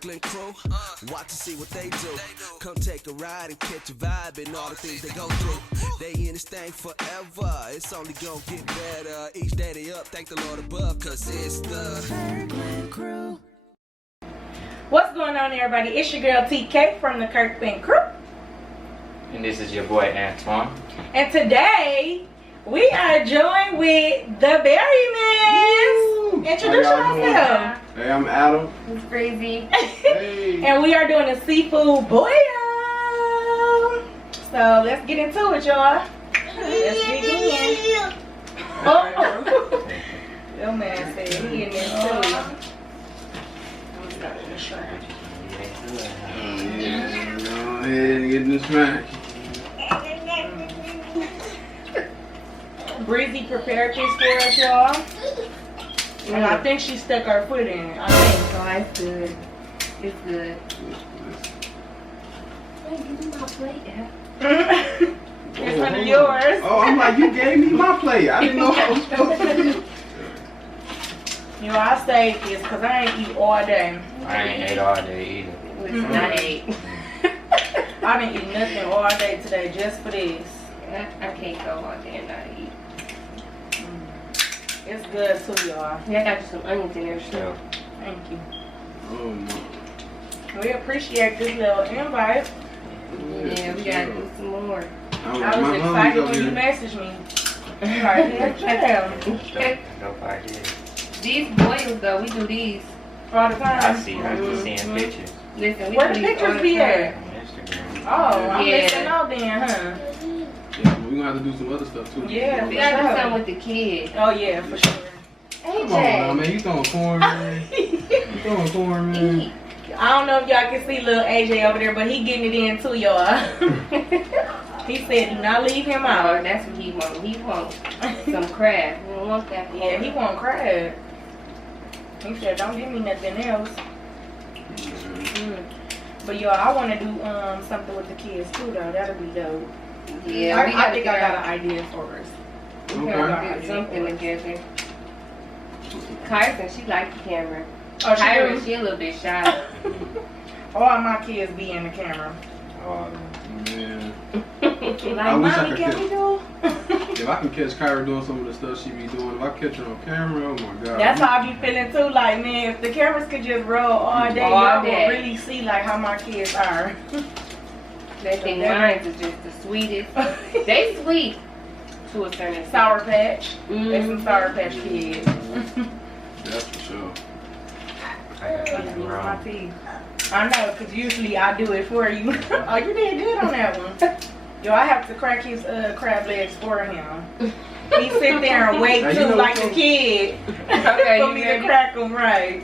Kirkland Krew. Watch and see what they do. Come take a ride and catch a vibe and all the things they go through. They in this thing forever. It's only gonna get better. Each day they up, thank the Lord above, cause it's the Kirkland Krew. What's going on, everybody? It's your girl TK from the Kirkland Krew. And this is your boy Antoine. And today we are joined with the Bearymans. Introduce yourself. Hey, I'm Adam. It's crazy. Hey. And we are doing a seafood boil. So let's get into it, y'all. Let's dig in. Oh, your man said he in there too. Yeah, go ahead and get in the smack. Breezy prepared this for us, y'all. And I think she stuck her foot in it. I think. Oh, it's good. It's good. Hey, give me my plate. It's under yours. Oh, I'm like, you gave me my plate. I didn't know I was supposed to do. You know, I saved this because I ain't eat all day. I ain't ate all day either. It's not 8. I didn't eat nothing all day today just for this. I can't go all day and not eat. It's good too, y'all. Yeah, I got you some onions in there, too. Thank you. Oh, no. We appreciate this little invite. Yeah, we gotta do some more. I was excited when you messaged me. Right here, Dope idea. These boils, though, we do these all the I time. see her seeing pictures Listen, we Where do the these all pictures the be time. at? on Instagram. Oh, I'm Yeah. missing out then, huh? Yeah, but we're going to have to do some other stuff, too. Yeah, We gotta do something with the kids. Oh yeah, for sure. Come on, now, man. You throwing corn, man. You throwing corn, man. I don't know if y'all can see little AJ over there, but he getting it in too, y'all. He said, do not leave him Oh, out. that's what he wants. He wants some crab. We don't want that. Yeah, he want crab. He said, don't give me nothing else. But y'all, I want to do something with the kids too, though. That'll be dope. Yeah, I think I got an idea for us. We gotta do something together. Carson, she likes the camera. Oh, Kyra, she a little bit shy. All my kids be in the camera. Oh, Man. Like, wish I mommy, could can catch- we do? If I can catch Kyra doing some of the stuff she be doing, if I catch her on camera, oh my God. That's how I be feeling too. Like, man, if the cameras could just roll all day, All y'all day. will really see like how my kids are. They think mine is just the sweetest. They sweet to a certain extent. Sour Patch. Mm-hmm. They some Sour Patch kids. That's for sure. I got Use you my wrong. teeth. I know, because usually I do it for you. Oh, you did good on that one. Yo, I have to crack his crab legs for him. He sit there and wait Now, you too, know like what a kid, Okay, for you me to ready? crack them right.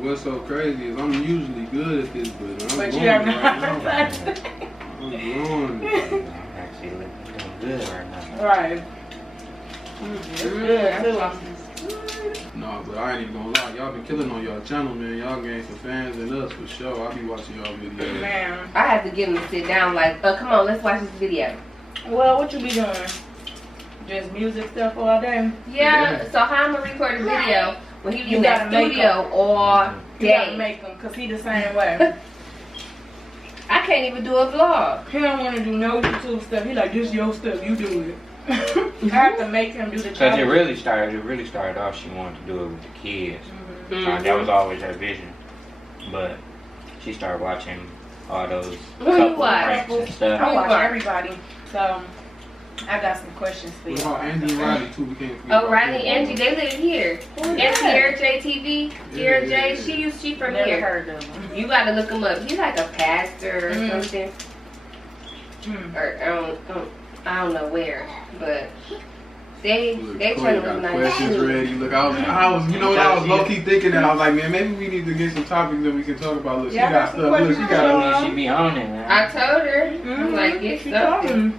What's so crazy is I'm usually good at this, but I'm But you going have right not. now. I'm going. I'm actually looking good right now. Right. It's good too. No, but I ain't even gonna lie. Y'all been killing on y'all channel, man. Y'all gained some fans in us for sure. I be watching y'all videos. Man. I have to get him to sit down like, oh, come on, let's watch this video. Well, what you be doing? Just music stuff all day? Yeah, so how I'm going to record a video when he be You in that gotta make studio all You gotta day? make them, because he the same way. I can't even do a vlog. He don't want to do no YouTube stuff. He like, this your stuff, you do it. I have to make him do the Because job. it really started off, she wanted to do it with the kids. Mm-hmm. That was always her vision. But she started watching all those Who you couple watch? pranks and I stuff. watch everybody. So, I got some questions for you. What about Andy and Riley too? We can't forget Oh, about Riley them. and Angie, they live here. Who's Angie, that? Kiara J TV. Kiara J, Yeah. she from Never here. heard of him. You gotta look him up. He's like a pastor or something. Or I don't know where, but they Look, trying Corey to got look nice questions too. ready. Look, I was, you know what? I was low key thinking that I was like, man, maybe we need to get some topics that we can talk about. Look, Yeah, I she got got some stuff. Look, she questions got. for I mean, she be on it, man. I told her. I'm like, get She something. told me.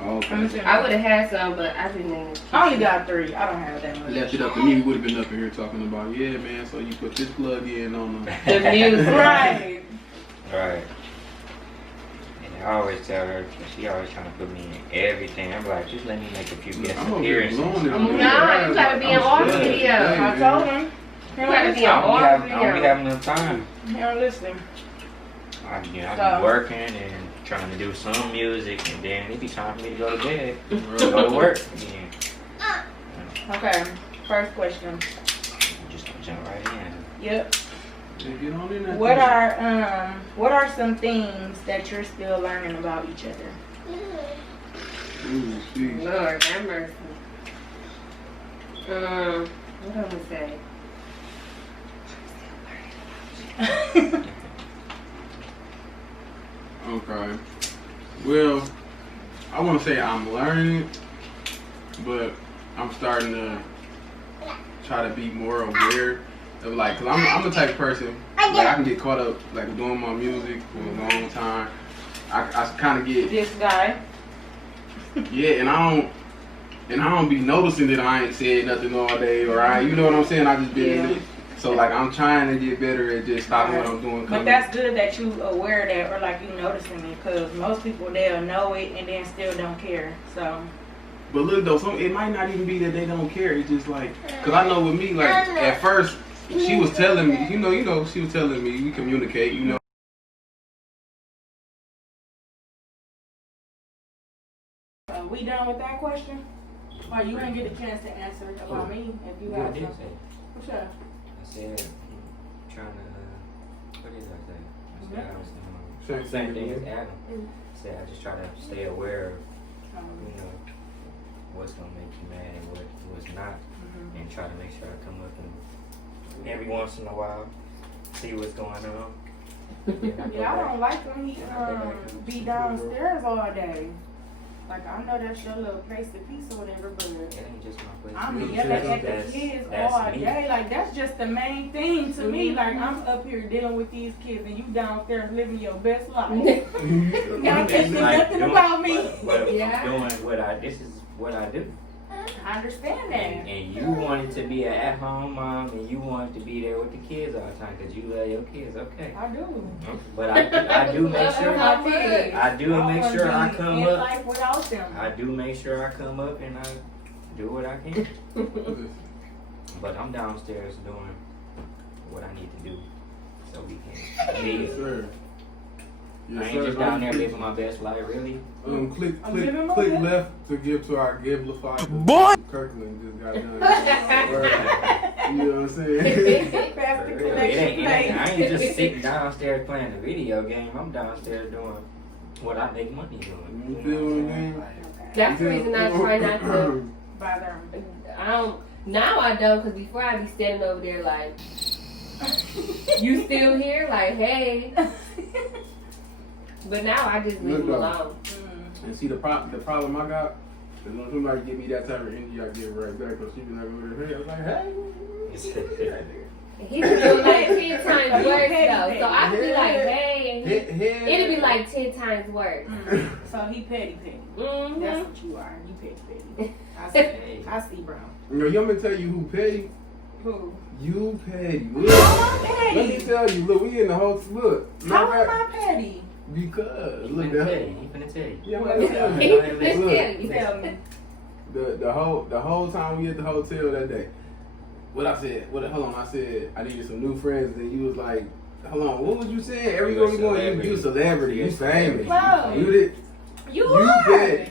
Oh, okay. I would have had some, but I didn't. I only got 3. I don't have that much. Left it up to me, we would have been up in here talking about, yeah, man. So you put this plug in on the. The music. Right. Right. And I always tell her, 'cause she always trying to put me in everything. I'm like, just let me make a few guest I'm gonna get appearances. blown in No, you gotta be in all the videos. I told him. He don't be a boss I video. don't be having enough time. He don't listen. I be So- working and trying to do some music, and then it be time for me to go to bed, go to work again. Okay, first question. I'm just gonna jump right in. Yep. Yeah, get on in there. What are some things that you're still learning about each other? Ooh, geez. Lord have mercy. What am I gonna say? Okay. Well, I want to say I'm learning, but I'm starting to try to be more aware of like, cause I'm the type of person like I can get caught up like doing my music for a long time. I kind of get This guy. yeah, and I don't be noticing that I ain't said nothing all day, or you know what I'm saying? I just been in it. So like I'm trying to get better at just stopping what I'm doing. But that's good that you aware of that, or like you noticing it, because most people they'll know it and then still don't care. So. But look though, it might not even be that they don't care. It's just like, cause I know with me, like at first she was telling me, you know, she was telling me we communicate, you know. We done with that question? Or you didn't get a chance to answer it about me if you I have did something? say. What's up? I said, trying to, what did I say? I said I was doing Same same thing as Adam. I said I just try to stay aware of, you know, what's gonna make you mad and what's not, and try to make sure I come up and every once in a while see what's going on. Yeah, I don't like when he be downstairs all day. Like, I know that's your little place of peace or whatever, but It ain't just my place. I mean, It's yelling just- at the that's- kids that's all me. day. Like, that's just the main thing to me. Like, I'm up here dealing with these kids and you downstairs living your best life. Y'all can't say Like nothing doing- about me. But Yeah. I'm doing this is what I do. I understand that. And you wanted to be an at-home mom, and you wanted to be there with the kids all the time because you love your kids. Okay. I do. But I do make sure I do make sure I come in up. life without them. I do make sure I come up and I do what I can. But I'm downstairs doing what I need to do so we can live. Yes, sir. Yes, I ain't sir. just down there living my best life, really. Click I'm living my click best. left to give to our Givelify. Boy! Kirkland just got done. You know what I'm saying? Pass the For real. collection I plate. ain't just sitting downstairs playing a video game. I'm downstairs doing what I make money doing. You feel what I mean? That's the reason I try not to. Bother 'em. I don't. Now I don't, because before I'd be standing over there like, you still here? Like, hey. But now I just leave them alone. And see the problem I got is when somebody give me that type of energy, I give it right back. Cause she be like over there, hey, I was like, hey. He be doing like 10 times worse though. So I could be like, hey, and it'd be like 10 times worse. So he petty. That's Mm-hmm. what you are. You petty. I see, bro. You know, you want me to tell you who petty? Who? You petty. Look, How am I let me petty? tell you, look, we in the whole, look. How am I petty? Because, He look, finna tell that. you. He finna tell you. Yeah, I'm Well, gonna tell He you. just Look. tell you. Tell me. The whole time we at the hotel that day, what I said, hold on, I said I needed some new friends, and you was like, hold on, what was you saying? Everywhere we going, you a celebrity, you famous. Wow. You did, You you are. did.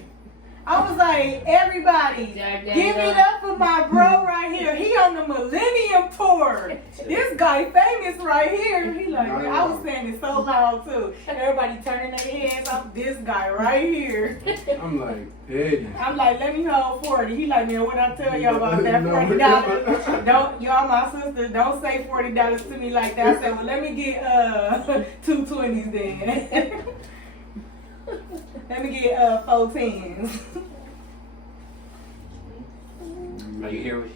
I was like, everybody, Jack give it Daniels. up for my bro right here. He on the Millennium Tour. This guy famous right here. He like, man, I was saying it so loud too. Everybody turning their heads off this guy right here. I'm like, petty. I'm like, let me hold 40. He like, man, what I tell y'all about that $40? Don't, y'all my sisters, don't say $40 to me like that. I said, well, let me get 2 20s then. Let me get 4 10s. Are you hear what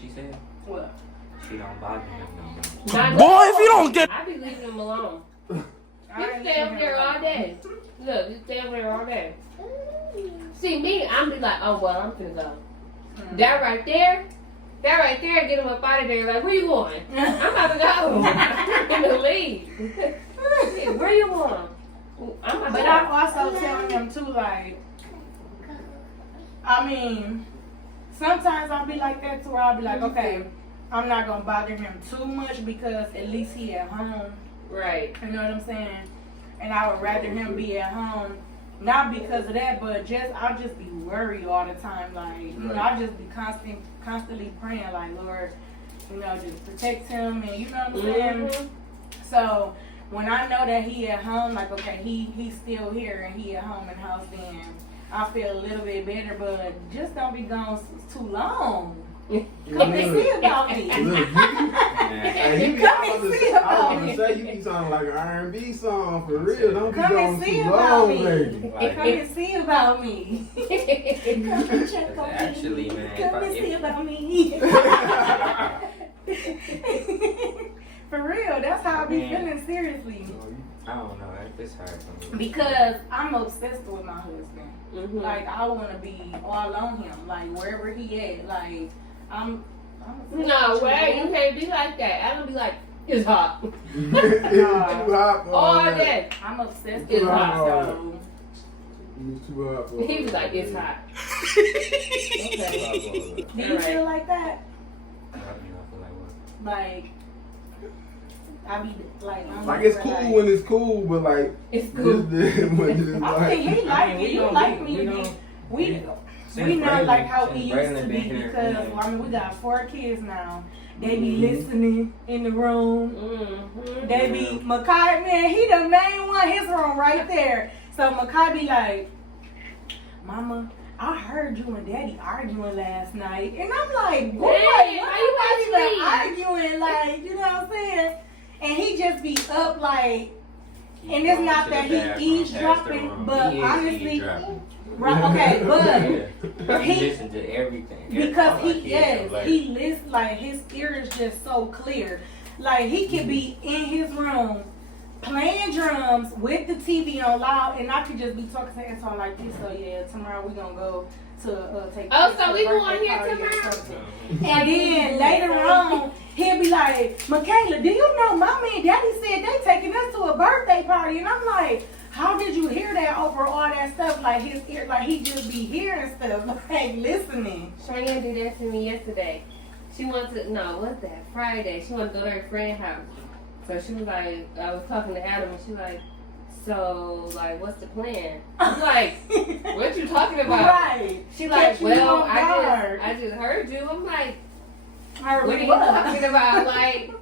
she said? What? She don't bother him no more. Boy, if you don't get. I be leaving him alone. I Just ain't stay over even there all know. day. Look, just stay over there all day. See me, I'm be like, oh well, I'm finna go. That right there, get him up out of there. Like, where you going? I'm about to go. I'm gonna leave. Hey, where you going? I'm about to But go. I'm also telling them too, like, I mean, sometimes I'll be like that too, where I'll be like, okay, I'm not gonna bother him too much because at least he at home. Right. You know what I'm saying? And I would rather him be at home, not because of that, but I'll just be worried all the time. Like, you know, I'll just be constantly praying, like, Lord, you know, just protect him, and you know what I'm saying? So when I know that he at home, like, okay, he's still here and he at home in the house, then I feel a little bit better, but just don't be gone too long. Come and see about me. Come and see about me. I was gonna say you be sounding like an R&B song for real. Don't be Come gone and see too about long, me. baby. Come and see about me. Come and check on me. Actually, man, Come and see about me. For real, that's how I be feeling, seriously. I don't know. It's hard for me. Because I'm obsessed with my husband. Mm-hmm. Like, I want to be all on him. Like, wherever he at. Like, I'm No way, you can't be like that. I'm gonna be like, it's hot. It's too hot for All that. day. I'm obsessed It's with him. hot. So, It's too hot for He was like, it's hot. okay. Do you feel like that? I feel like what? Like, I be like, I'm Like, it's cool when it's cool, but like, It's cool. when it's I like, think he like me. You like me. We not like how we used to be because, well, I mean, we got 4 kids now. They be listening in the room. Mm-hmm. They be, Makai, man, he the main one, his room right there. So Makai be like, Mama, I heard you and Daddy arguing last night. And I'm like, boy, Hey, why how you you even arguing? Like, you know what I'm saying? And he just be up like, and it's not that he eavesdropping, but honestly, right, okay, but he listen to everything. because he listens, like his ear is just so clear. Like he could be in his room playing drums with the TV on loud, and I could just be talking to him so like this. So yeah, tomorrow we gonna go to take. Oh, so we going here tomorrow? And then later on, he'll be like, Michaela, do you know Mommy and Daddy said they taking us to a birthday party? And I'm like, how did you hear that over all that stuff? Like his ear, like he just be hearing stuff, like listening. Cheyenne did that to me yesterday. She wanted to, what's that? Friday. She wanted to go to her friend's house. So she was like, I was talking to Adam, and she was like, so, like, what's the plan? I'm like, what you talking about? Right. She like, you well, off I guard. just heard you. I'm like, Heard what are you what? talking about? Like,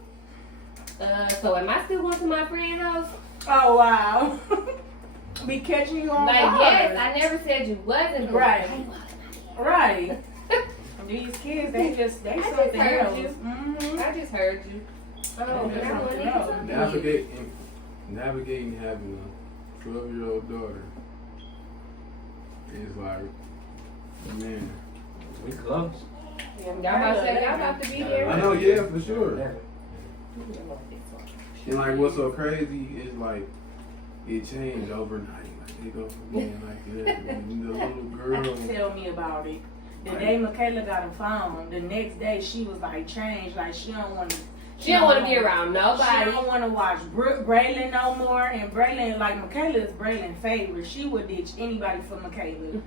so am I still going to my friend's house? Oh wow. Be catching you on Like, guard. yes, I never said you wasn't. But Right. why Right. These kids, they something heard else. you. Mm-hmm. I just heard you. Oh, Yeah, now what yeah. are you talking navigating having a 12-year-old daughter is like, man. We close. Y'all about to be here? I know, yeah, for sure. And like, what's so crazy is like, it changed overnight. Like, they go from being like that, and the little girl. Tell me about it. The day Michaela got a phone, the next day she was like changed. Like she don't want to. She don't want to be around She nobody. don't want to watch Braylon no more. And Braylon, like Michaela is Braylon's favorite. She would ditch anybody for Michaela.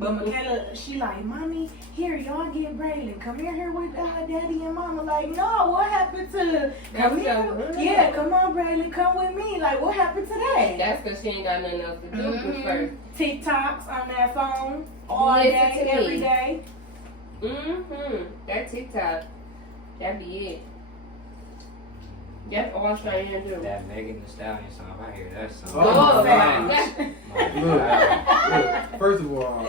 But Michaela, she like, Mommy, here, y'all get Braylon. Come here with Daddy and Mama. Like, no, what happened to... Come here. Yeah, come on, Braylon, come with me. Like, what happened to that? That's because she ain't got nothing else to do with first. TikToks on that phone all Listen day, to me. every day. That TikTok. That be it. That's all Cheyenne do. That Megan Thee Stallion song, I hear that song. Oh, Oh, man. man. Look, first of all,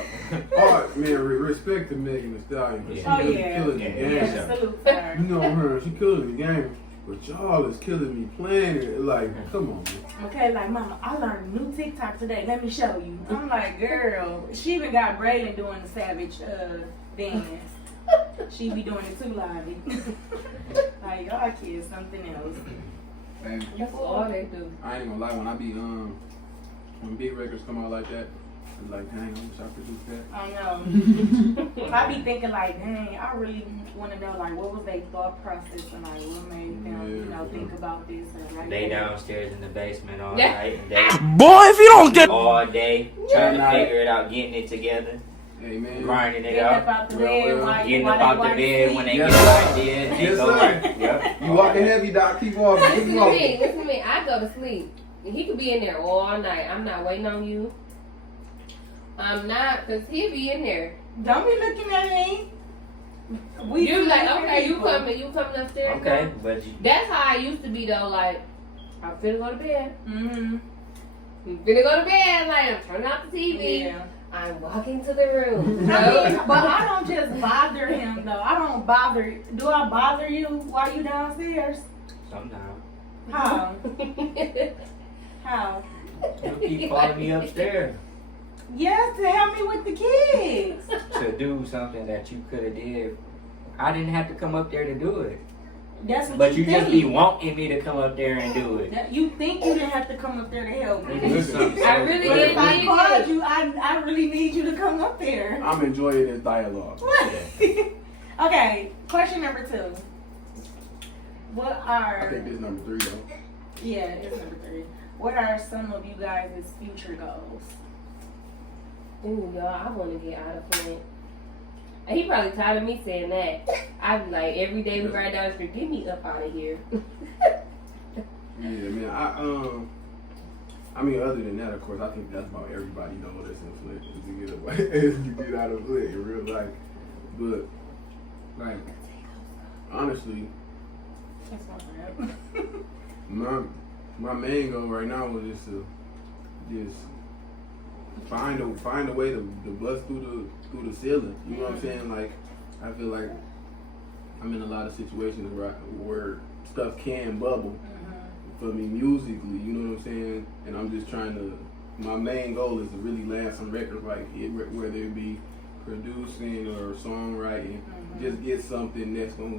man, respect to Megan Thee Stallion, but she Oh, really yeah. killing the game. Yeah, salute to her. You know her, she killing the game, but y'all is killing me playing it. Like, come on, man. Okay, like, Mama, I learned a new TikTok today. Let me show you. I'm like, girl. She even got Braylon doing the Savage dance. She be doing it too live. Like, y'all kids, something else. Man, That's all they do. I ain't gonna lie, when I be when big records come out like that, I'm like, dang, I wish I produced that. I know. I be thinking like, dang, I really want to know like what was their thought process and like what made them, you know, think about this and like. They downstairs in the basement all Yeah. night and day. Boy, if you don't get All day trying to figure it out, getting it together. Hey man. grinding it Getting up up. out the bed, while Getting while up they out the watch bed when they Yes, get sir. an idea. They Yes, go sir. in. Yep. You walking heavy, Doc. Keep walking. Listen Keep to walking. me. Listen to me. I go to sleep. He could be in there all night. I'm not waiting on you. I'm not, because he'll be in there. Don't be looking at me. You like, different okay, you people. coming upstairs. Okay, now? but you, That's how I used to be though. Like, I'm finna go to bed. Mm-hmm. I'm finna go to bed. Like, I'm turning off the TV. Yeah. I'm walking to the room. I mean, but I don't just bother him though. I don't bother. Do I bother you while you downstairs? sometimes How? How? you keep calling me upstairs Yes, to help me with the kids. to do something that you could have did. I didn't have to come up there to do it. That's what But you you think. just be wanting me to come up there and do it. You think you didn't have to come up there to help me. Listen, I really But didn't if I need called it. you, I really need you to come up there. I'm enjoying this dialogue. Okay, question number 2. What I are think this number 3 though. yeah, it's number 3. What are some of you guys' future goals? Ooh, y'all, I want to get out of Flint. And he probably tired of me saying that. I'd be like, every day we ride down the street, get me up out of here. Yeah, man. I mean, other than that, of course, I think that's about everybody though that's in Flint is to get away, is to get out of Flint in real life. But like, honestly, That's not bad. my main goal right now is just to find a way to bust through the ceiling. You know what I'm saying? Like, I feel like I'm in a lot of situations where stuff can bubble for me musically. You know what I'm saying? And I'm just trying to. My main goal is to really land some records, like whether it be producing or songwriting. Just get something that's gonna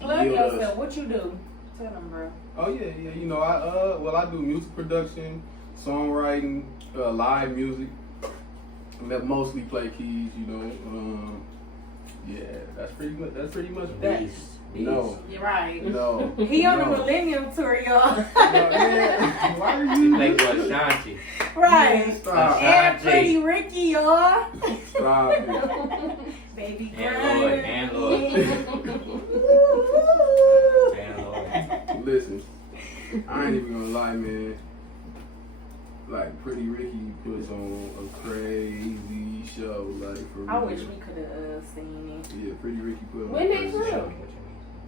Plug build us. yourself. What you do? Tell them, bro. Oh yeah. You know, I do music production, songwriting, live music. I mostly play keys. You know, yeah, that's pretty much that. Beast. No, You're right. no. He on the no. Millennium Tour, y'all. No, yeah. Why are He you? play for Ashanti. Right. Stop. And Ashanti. Pretty Ricky, y'all. Stop it. Baby And Lloyd. And Lloyd. And Lloyd. Listen, I ain't even gonna lie, man. Like, Pretty Ricky puts on a crazy show, like, for real. I wish we could have seen it. Yeah, Pretty Ricky put on When a they crazy come? show.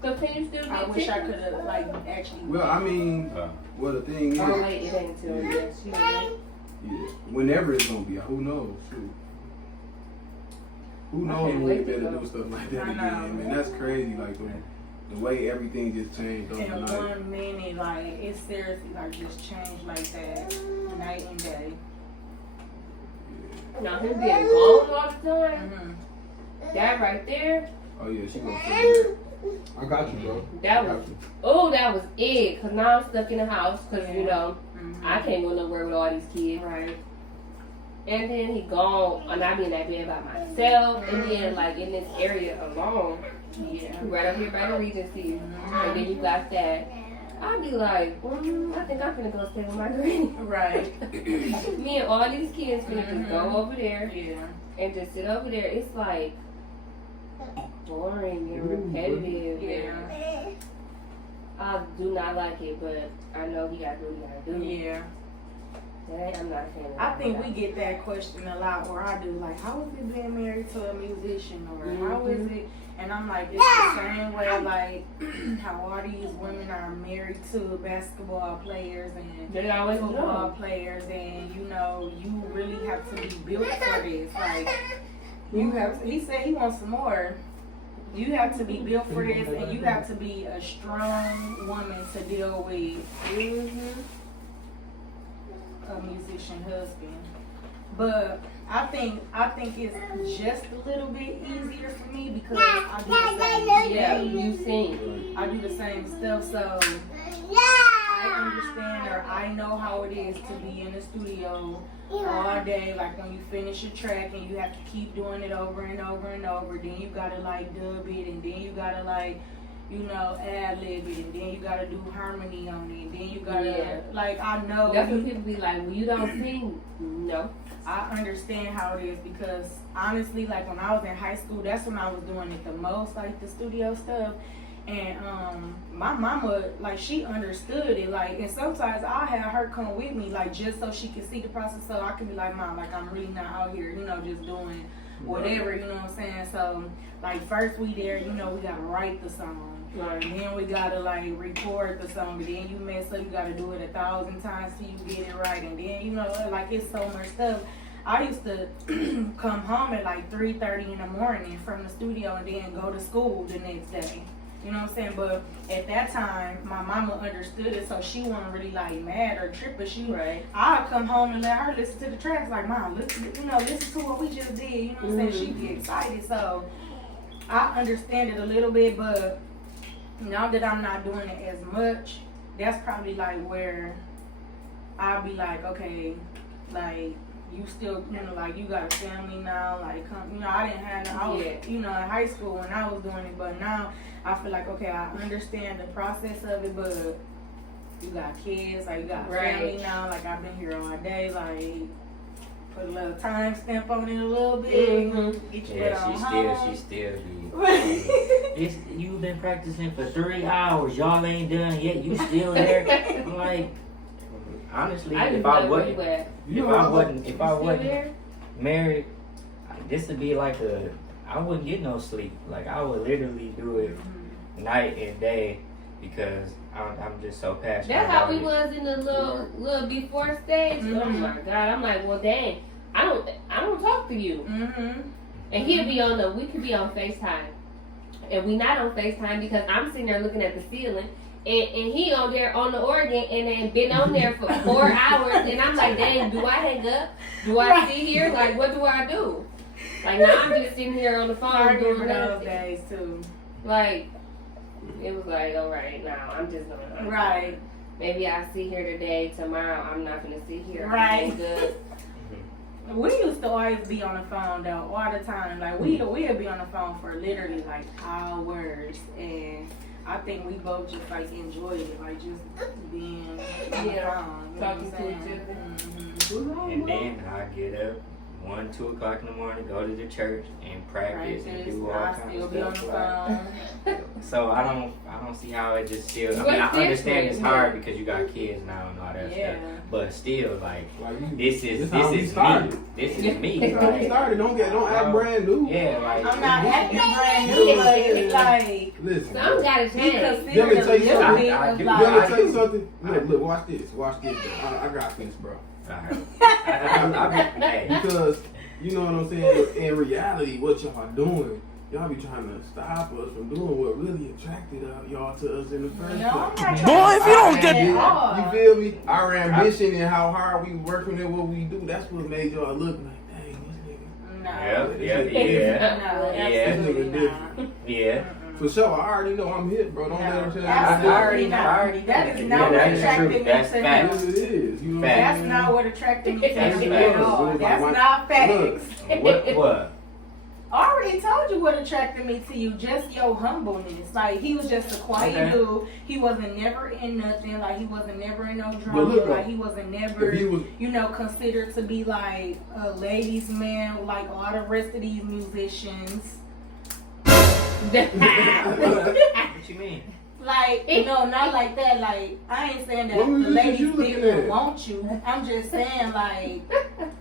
So can you still get I wish I tickets? could have, like, actually. Well, I mean, well, the thing is, Oh wait, it ain't till next year. yeah, whenever it's gonna be, who knows? Shoot. Who I knows can't when they wait to better go. do stuff like that I again, know. man. That's crazy, like, the way everything just changed In overnight. 1 minute, like, it's seriously, like, just changed like that. Night and day. Now him being gone all the time. Mm-hmm. That right there. Oh yeah, she gonna feel that. I got you, bro. That I was got you. oh, that was it. Cause now I'm stuck in the house. Cause you know Mm-hmm. I can't go nowhere with all these kids. Right. And then he gone, and I be in that bed by myself. And then like in this area alone, Yeah. right up here by the Regency. And then you got that. I'd be like, I think I'm finna go stay with my granny. Right. Me and all these kids finna just go over there Yeah. and just sit over there. It's like boring and repetitive. Yeah. And I do not like it, but I know he gotta do what he gotta do. Yeah. I'm not a fan of I that. think we get that question a lot, or I do, like, how is it being married to a musician, or how is it? And I'm like, it's the same way, like, how all these women are married to basketball players and They always football know. players, and you know, you really have to be built for this. Like, you have to, he said he wants some more. You have to be built for this, and you have to be a strong woman to deal with a musician husband. But I think it's just a little bit easier for me because I do the same Yeah, thing. you sing. I do the same stuff, so I understand, or I know how it is to be in the studio all day. Like when you finish a track and you have to keep doing it over and over and over, then you gotta like dub it, and then you gotta like, you know, ad lib it, and then you gotta do harmony on it, and then you gotta like, I know. That's when people be like, well, you don't sing. No. I understand how it is because honestly, like when I was in high school, that's when I was doing it the most, like the studio stuff. And my mama, like, she understood it, like, and sometimes I'll have her come with me, like, just so she can see the process, so I can be like, Mom, like, I'm really not out here, you know, just doing whatever, you know what I'm saying? So, like, first we there, you know, we gotta write the song. Right. And then we gotta, like, record the song, and then you mess up, you gotta do it 1,000 times till you get it right, and then, you know, like, it's so much stuff. I used to come home at, like, 3:30 in the morning from the studio and then go to school the next day. You know what I'm saying? But at that time, my mama understood it, so she wasn't really like mad or tripping. She, I'd come home and let her listen to the tracks. Like, Mom, listen, you know, listen to what we just did. You know what I'm saying? She'd be excited. So I understand it a little bit, but now that I'm not doing it as much, that's probably like where I'll be like, okay, like, you still, you know, like, you got a family now, like, come, you know, I didn't have, I was, you know, in high school when I was doing it, but now I feel like, okay, I understand the process of it, but you got kids, like, you got family now, like, I've been here all day, like, put a little time stamp on it a little bit, get your butt on home. She still be. You've been practicing for 3 hours, y'all ain't done yet, you still there? I'm like, honestly, if I wasn't married, this would be like I wouldn't get no sleep. Like, I would literally do it night and day because I'm just so passionate. That's how we was in the little before stage. Oh my God! I'm like, well, dang, I don't talk to you. And we could be on FaceTime, and we not on FaceTime because I'm sitting there looking at the ceiling. And he on there on the organ and then been on there for 4 hours and I'm like, dang, do I hang up? Do I sit here? Like, what do I do? Like, now I'm just sitting here on the phone doing those days too. Like, it was like, all right, now I'm just gonna maybe I sit here today, tomorrow I'm not gonna sit here. Right. Good. We used to always be on the phone though, all the time. Like, we'd be on the phone for literally like hours, and I think we both just like enjoyed it, like just being on the phone, talking to each other. And then I get up 1, 2 o'clock in the morning, go to the church and practice and do all kinds of stuff. So I don't see how it just still. I mean, I understand it's hard because you got kids now and all that stuff. But still, like this is me. This is me. That's how we started. Don't act brand new. Yeah, like I'm not acting brand new, but like, listen. Some gotta change. Let me tell you something. Let me tell you something. Look, watch this. I got this, bro. Because you know what I'm saying. In reality, what y'all doing? Y'all be trying to stop us from doing what really attracted y'all to us in the first place. Boy, if you don't get it, you feel me? Our ambition and how hard we working at what we do, that's what made y'all look like, dang, this nigga. Yeah. For sure, I already know I'm hit, bro. Don't let him tell you. I already know. That is not what attracted me to him. Yes, it is. You know That's not what attracted me to him at all. That's not facts. What? I already told you what attracted me to you, just your humbleness. Like, he was just a quiet dude. He wasn't never in nothing. Like, he wasn't never in no drama. Like, he wasn't never, you know, considered to be like a ladies' man, like all the rest of these musicians. What you mean? Like, no, not like that. Like, I ain't saying that the ladies didn't want you. I'm just saying, like,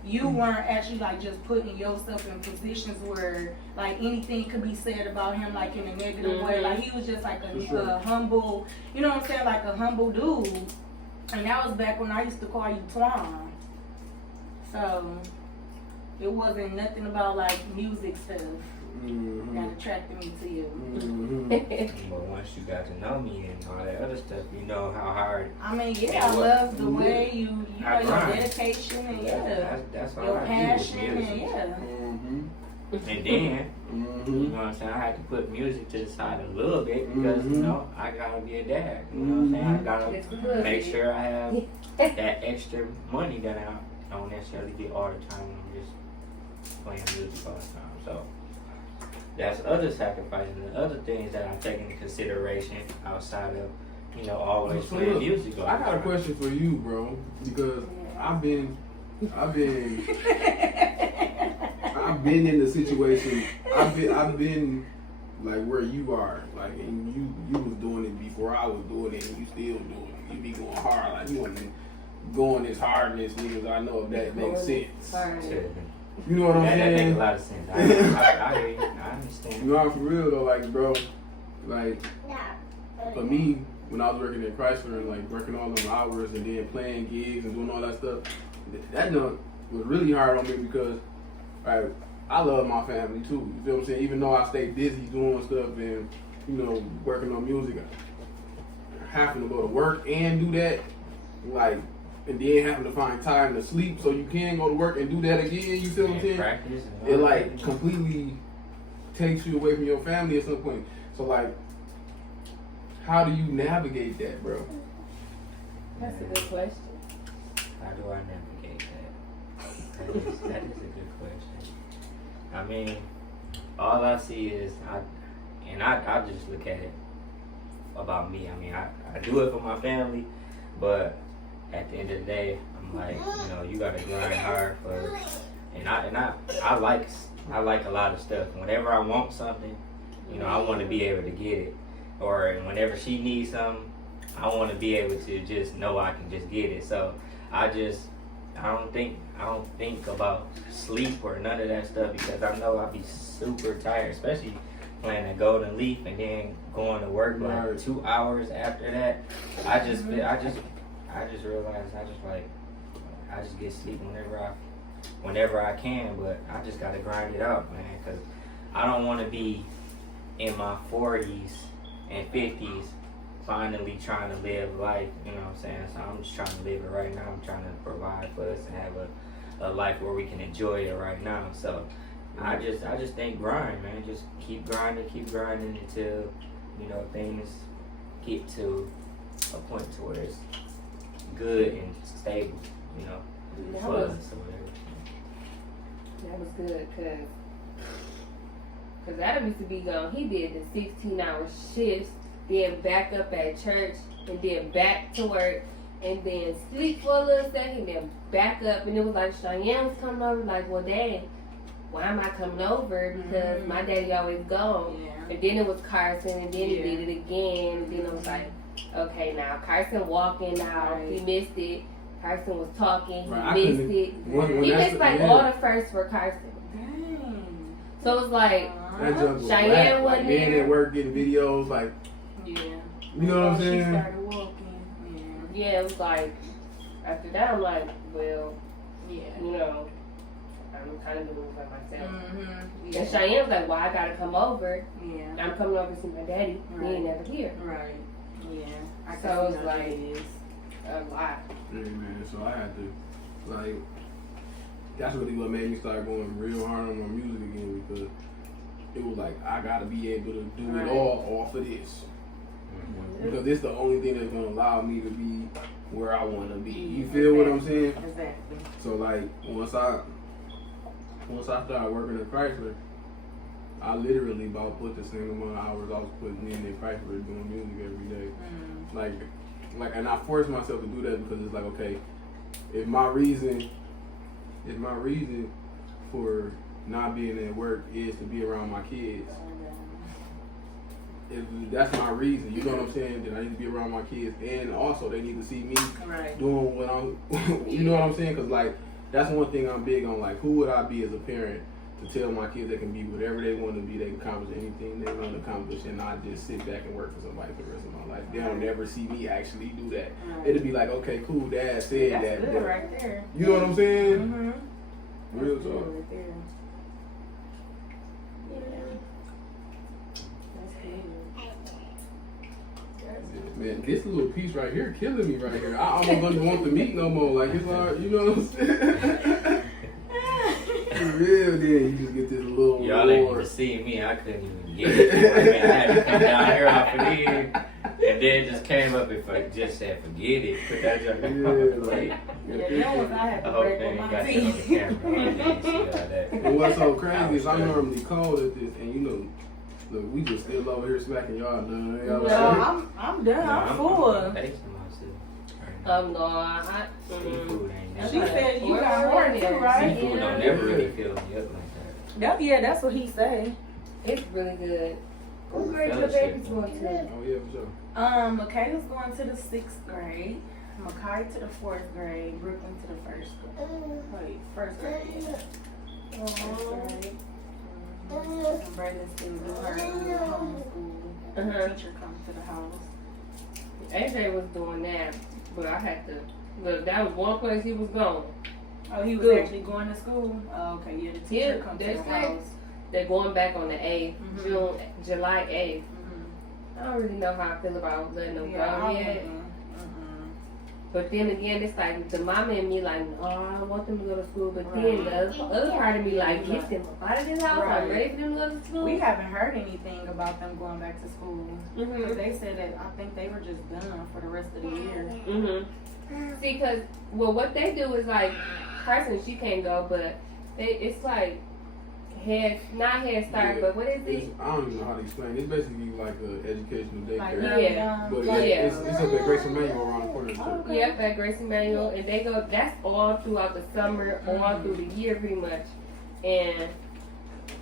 you weren't actually, like, just putting yourself in positions where, like, anything could be said about him, like, in a negative way. Like, he was just, like, a humble, you know what I'm saying, like, a humble dude. And that was back when I used to call you Twan. So, it wasn't nothing about, like, music stuff. That attracted me to you. But once you got to know me and all that other stuff, you know how hard. I mean, I love the way you know, your dedication and that's your passion and And then, you know what I'm saying, I had to put music to the side a little bit because, you know, I gotta be a dad. You know what I'm saying? I gotta make sure I have that extra money that I don't necessarily get all the time when I'm just playing music all the time. So that's other sacrifices and other things that I take into consideration outside of, you know, always playing music. I got a question for you, bro, because I've been I've been in the situation. I've been like where you are, like, and you was doing it before I was doing it, and you still doing it. You be going hard, like you wasn't going as hard in this niggas. I know if that makes sense. You know what I'm saying? That makes a lot of sense. I hear you. I understand. You know, for real though, like, bro, like, for me, when I was working at Chrysler and like working all them hours and then playing gigs and doing all that stuff, that junk was really hard on me because, like, I love my family too. You feel what I'm saying? Even though I stay busy doing stuff and, you know, working on music, having to go to work and do that, like, and then having to find time to sleep so you can go to work and do that again. You feel what I'm saying? Practice. It like completely takes you away from your family at some point. So like, how do you navigate that, bro? That's a good question. How do I navigate that? That is a good question. I mean, all I see is I just look at it about me. I mean, I do it for my family, but at the end of the day, I'm like, you know, you gotta grind hard for, and I like a lot of stuff. Whenever I want something, you know, I want to be able to get it, or whenever she needs something, I want to be able to just know I can just get it. So I don't think about sleep or none of that stuff because I know I'll be super tired, especially playing a Golden Leaf and then going to work like 2 hours after that. I just realize I just get sleep whenever I can, but I just gotta grind it out, man, because I don't want to be in my 40s and 50s finally trying to live life, you know what I'm saying? So I'm just trying to live it right now. I'm trying to provide for us and have a life where we can enjoy it right now. So I just think grind, man. Just keep grinding until, you know, things get to a point to where it's good and stable, you know, for us or whatever. That was good, cause Adam used to be gone. He did the 16-hour shifts, then back up at church, and then back to work, and then sleep for a little second, then back up. And it was like Cheyenne was coming over, like, well, Dad, why am I coming over? Because my daddy always gone. Yeah. And then it was Carson, and then he did it again, and then it was like, okay, now Carson walking out, he missed it. Carson was talking, he missed it. He missed like all the firsts for Carson. Dang. So it was like, Cheyenne wasn't being there. at work getting videos, like, Yeah. you know what I'm saying? She started walking. Yeah, it was like, after that, I'm like, well, Yeah. you know, I'm kind of doing it for myself. Mm-hmm. And Cheyenne was like, well, I gotta come over. Yeah. I'm coming over to see my daddy. He ain't never here. Right. Yeah. I So can it's see how like- it is. A lot. Yeah, man. So I had to, like, that's really what made me start going real hard on my music again because it was like I gotta be able to do it all off of this. Because this the only thing that's gonna allow me to be where I wanna be. You feel what I'm saying? Exactly. So like once I started working at Chrysler, I literally about put the same amount of hours I was putting in Chrysler doing music every day. Like, and I forced myself to do that because it's like, okay, if my reason for not being at work is to be around my kids, if that's my reason, you know what I'm saying, then I need to be around my kids, and also they need to see me doing what I'm, you know what I'm saying, because like, that's one thing I'm big on, like, who would I be as a parent to tell my kids they can be whatever they want to be, they can accomplish anything they want to accomplish, and not just sit back and work for somebody for the rest of my life. They'll never see me actually do that. It'll be like, okay, cool, Dad said That's that. good But right there. you know what I'm saying? Mm-hmm. Real That's talk. good right there. Man, this little piece right here killing me right here. I almost don't want the meat no more. Like, it's hard, you know what I'm saying? For real, then you just get this little Y'all ain't even see me. I couldn't even get it. I mean, I had to come down here off of here, and then just came up and just said, forget it. Put that junk on the tape. That was I had I to hope break they with ain't my got that on the teeth. camera. I didn't see all that. And what's so I crazy was is I'm struggling. normally cold at this, and you know, look, we just still over here smacking y'all done. Y'all No, I'm done. I'm full. Tasting myself right No, Seafood ain't never. She said you got horn too, right? Seafood don't never really fill me up like that. Yeah, that's what he say. it's really good. What Ooh, grade your fellowship. baby's going to? Oh yeah, for sure. Michaela's going to the 6th grade. Makai to the 4th grade. Brooklyn to the 1st grade. Wait, 1st grade. Yeah. 1st grade. And Brandon's still doing her homeschool. Teacher comes to the house. AJ was doing that, but I had to. Look, that was one place he was going. Oh, he was Good. actually going to school? Oh, okay, yeah, the teacher Yeah, comes to they the say- house. They're going back on the 8th, July 8th. Mm-hmm. I don't really know how I feel about letting them Yeah, go I yet. wouldn't. But then again, it's like the mama and me like, no, I don't want them to go to school. But then the other part of me like, get them out of this house. I'm Right. ready for them to go to school. We haven't heard anything about them going back to school. Mm-hmm. 'Cause they said that I think they were just done for the rest of the year. Mm-hmm. See, because, well, what they do is like, Carson, she can't go, but it's like not Head Start, Yeah. but what is it? It's, I don't even know how to explain. It's basically like an educational Like, daycare. Yeah. But Yeah. it's up at Grace Emmanuel around the corner too. Okay. Yep, at Grace Emmanuel, and they go. That's all throughout the summer, all through the year, pretty much. And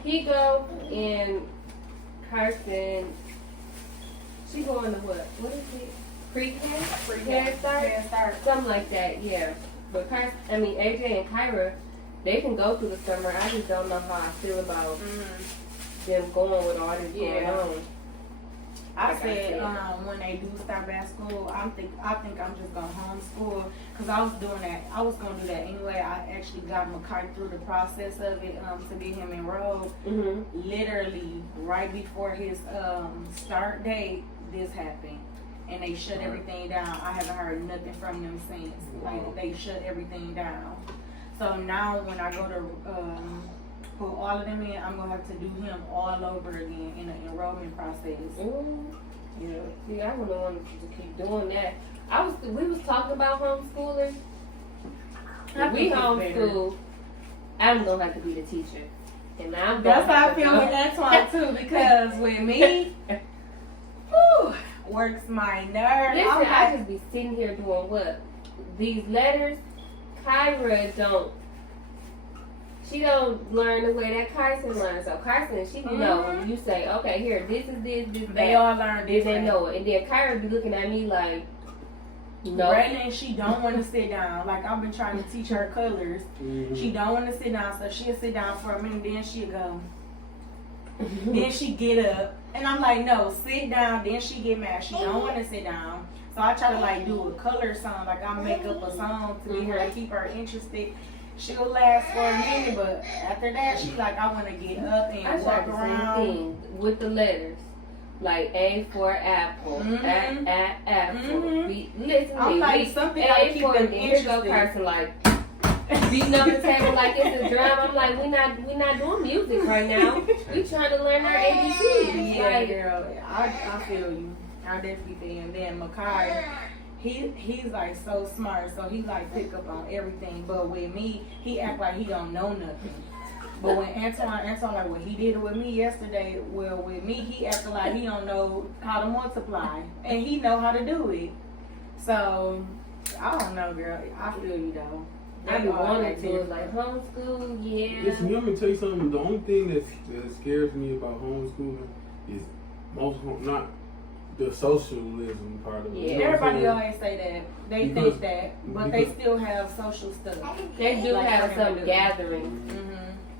he go, and Carson, she going to what? What is it? Pre-K? Head Start? Head Start. Something like that, yeah. But AJ and Kyra, they can go through the summer. I just don't know how I feel about them going with all this going on. I Like I said, said. when they do start back school, I think I'm just gonna homeschool because I was doing that. I was gonna do that anyway. I actually got Makai through the process of it to get him enrolled. Mm-hmm. Literally right before his start date, this happened, and they shut everything down. I haven't heard nothing from them since. Like they shut everything down. So now when I go to put all of them in, I'm gonna have to do him all over again in the enrollment process. Ooh. Yeah. See, I wouldn't want to keep doing that. We was talking about homeschooling. I We think it's homeschool. I'm gonna have to be the teacher, and I'm. That's gonna how I have to feel go. with Antoine too, because with me, whew, works my nerves. Listen, I'm I like, just be sitting here doing what? These letters, Kyra don't. She don't learn the way that Carson learns. So Carson, she know when you say, okay, here, this is this, this, they that. all learn They different. know it. And then Kyra be looking at me like, no. Brayden, she don't want to sit down. Like I've been trying to teach her colors. Mm-hmm. She don't want to sit down, so she'll sit down for a minute, then she'll go. Then she get up, and I'm like, no, sit down. Then she get mad. She don't want to sit down. So I try to like do a color song, like I make up a song to get her to keep her interested. She'll last for a minute, but after that, she like, I want to get up I and tried walk the same around. thing with the letters. Like A for apple, Mhm. apple. Mhm. Listen to I'm me. like, something gotta A keep for, them and here go interested. Carson like beating up the table like it's a drum. I'm like, we not doing music right now. We trying to learn our ABCs. Yeah, Like, girl, I feel you. I definitely feel you. And then Makai, he's like so smart, so he like pick up on everything. But with me, he act like he don't know nothing. But when Antoine like what he did with me yesterday, well with me he acted like he don't know how to multiply, and he know how to do it. So I don't know, girl. I feel you though. I be They all wanting like to different. like homeschool, yeah. Listen, you want me to tell you something? The only thing that scares me about homeschooling is not the socialism part of it. Yeah. You know what I'm Everybody saying? always say that. They Because- think that, but they still have social stuff. They do Like have everybody some do. gatherings, hmm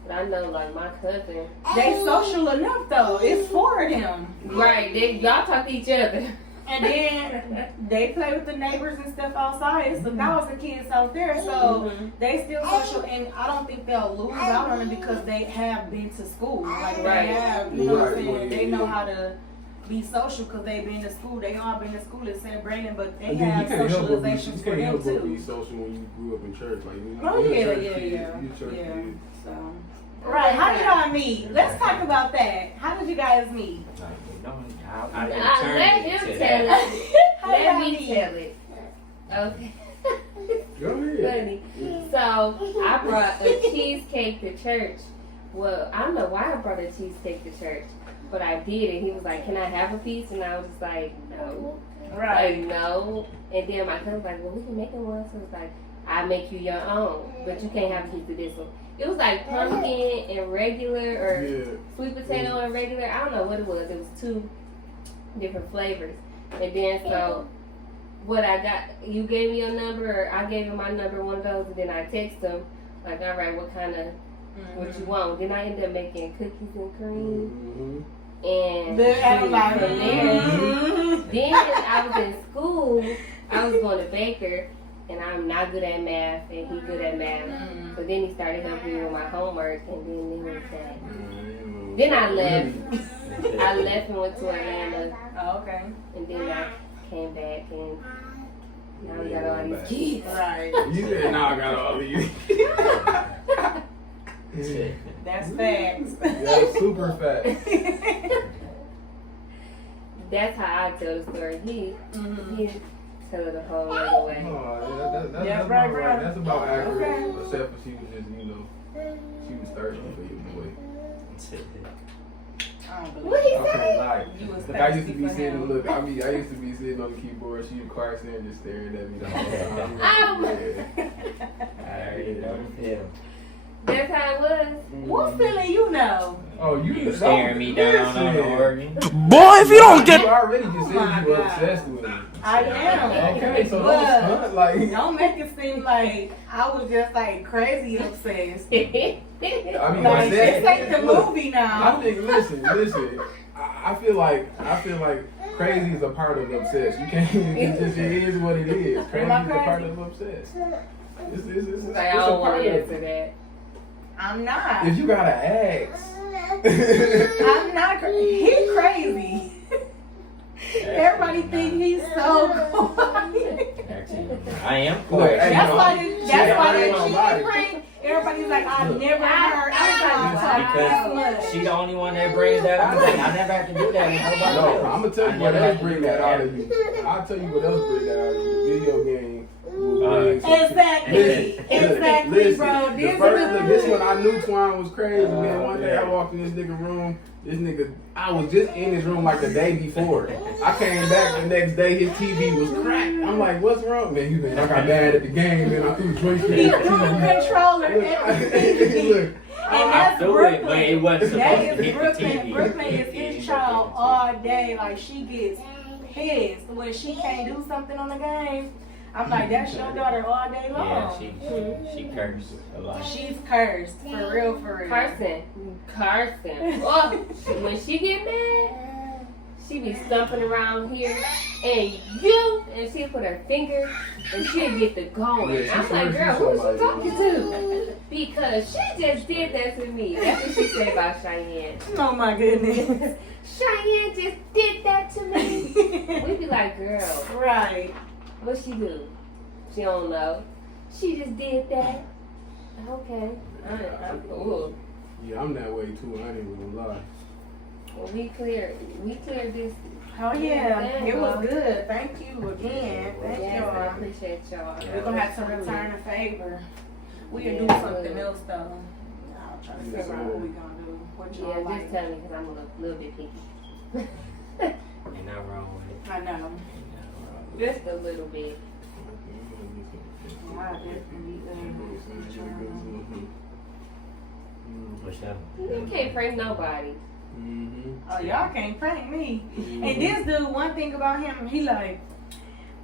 but I know like my cousin. They social enough though. It's for them. Right, y'all talk to each other. And then they play with the neighbors and stuff outside. It's 1,000 kids out there, so they still social. And I don't think they'll lose out on it because they have been to school. Like Right. they have, you know what I'm Right, saying? well, They yeah. know how to be social because they've been to school. They all been to school at St. Brandon, but they And then have you can't help but be, socializations you for can't them help but be too. social when you grew up in church. Like, you Oh you're a yeah, church yeah, kid. yeah, You're a church yeah. kid. So, right, how did y'all meet? Let's talk about that. How did you guys meet? Like, I didn't Let turn him to tell that. it. How Let y'all me meet? tell it. Okay. Go ahead. Funny. So I brought a cheesecake to church. Well, I don't know why I brought a cheesecake to church, but I did, and he was like, "Can I have a piece?" And I was just like, "No." Right. Like, no. And then my cousin was like, well, we can make it one. So it's like, I make you your own, but you can't have a piece of this one. It was like pumpkin and regular, or sweet potato and regular. I don't know what it was. It was 2 different flavors. And then so what I got, you gave me your number, or I gave him my number, one of those, and then I text him like, all right, what kind of what you want? Then I ended up making cookies and cream. And Then like, from there, then I was in school. I was going to Baker, and I'm not good at math, and he's good at math. So then he started helping me with my homework, and then it was that. Then I left. I left and went to Atlanta. Oh, okay. And then I came back, and now we got all these kids. Right. You said, now I got all these. That's facts. That's super fast. That's how I tell the story. He tell it the whole other way. Oh, that's Yeah, about right, right. right. That's about accurate. Okay. Except for she was just, she was thirsty for your boy. I don't believe What he I say? can't lie. You was Look, I used to thirsty be for sitting. him. Look, I used to be sitting on the keyboard. She would quiet and just staring at me the whole time. I already know the feeling. That's how it was. What feeling you know? Oh, You staring me down on the organ. Boy, if you don't You already just said my you were God. obsessed with me. I am. Okay, so But don't stunt like. don't make it seem like I was just like crazy obsessed. I mean, Like I this ain't the said, look, movie I now. think. Listen. I feel like crazy is a part of obsessed. You can't. It is what it is. Crazy is Am I a part crazy? of obsessed. It's Like, I a don't want part to of answer it. that. I'm not. If you gotta ask. I'm not. He crazy. Everybody think he's so quiet. Actually, I am Look, quiet. hey, That's no, why shit, that I ain't gonna lie. cheating prank. Everybody's like, I've never heard. I Because was like, wow. she the only one that brings that out. I never have to do that with nobody No, else. I'm gonna tell I you what never else have to bring do that out of you. I'll tell you what else bring that out of you. Video game. Exactly. Exactly, bro. The This first, is look, this one I knew Twine was crazy. Man, one day I walked in this nigga room. This nigga, I was just in his room like the day before. I came back the next day, his TV was cracked. I'm like, what's wrong? Man, I got mad at the game, man. I threw the Joy-Con he at threw the a TV. controller everything. Look, And I that's threw it, but it Brooklyn. wasn't That supposed to is hit the Brooklyn. TV. Brooklyn is his child all day. Like, she gets pissed when she can't do something on the game. I'm like, that's your daughter all day Yeah, long. she cursed a lot. She's cursed. For real, for real. Carson. Oh, when she get mad, she be stumping around here, and she put her finger, and she'll get the going. Yeah, I'm like, girl, who she talking to? Because she just did that to me. That's what she said about Cheyenne. Oh my goodness. Cheyenne just did that to me. We be like, girl, Right. what she do? She don't know. She just did that. Okay. Ooh. yeah, I'm that way too. I ain't even gonna lie. Well, we cleared this. Oh yeah, it was good. Thank you again. Thank Yes, I y'all. appreciate y'all. We're gonna have to return a favor. We'll do something else though. I'll try to figure out what we're gonna do. What Yeah, y'all just like. tell me because I'm a little bit picky. Ain't nothing wrong with it. I know. Ain't nothing wrong with it. Just a little bit. I definitely What's up? You can't prank nobody. Oh, y'all can't prank me. And this dude, one thing about him, he like,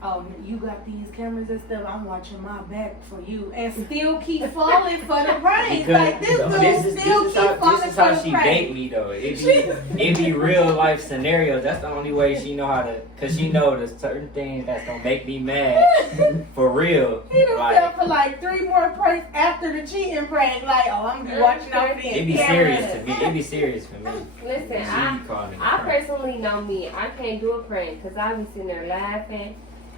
oh, you got these cameras and stuff. I'm watching my back for you, and still keep falling for the pranks. Like this dude still keep falling this is for how the she pranks. date me though. It be real life scenarios. That's the only way she know how to, cause she know there's certain things that's gonna make me mad for real. He done Like, fell for like 3 more pranks after the cheating prank. Like, oh, I'm gonna be watching out for these it be serious to me. It be serious for me. Listen, She calling it a I prank. personally know me. I can't do a prank because I be sitting there laughing.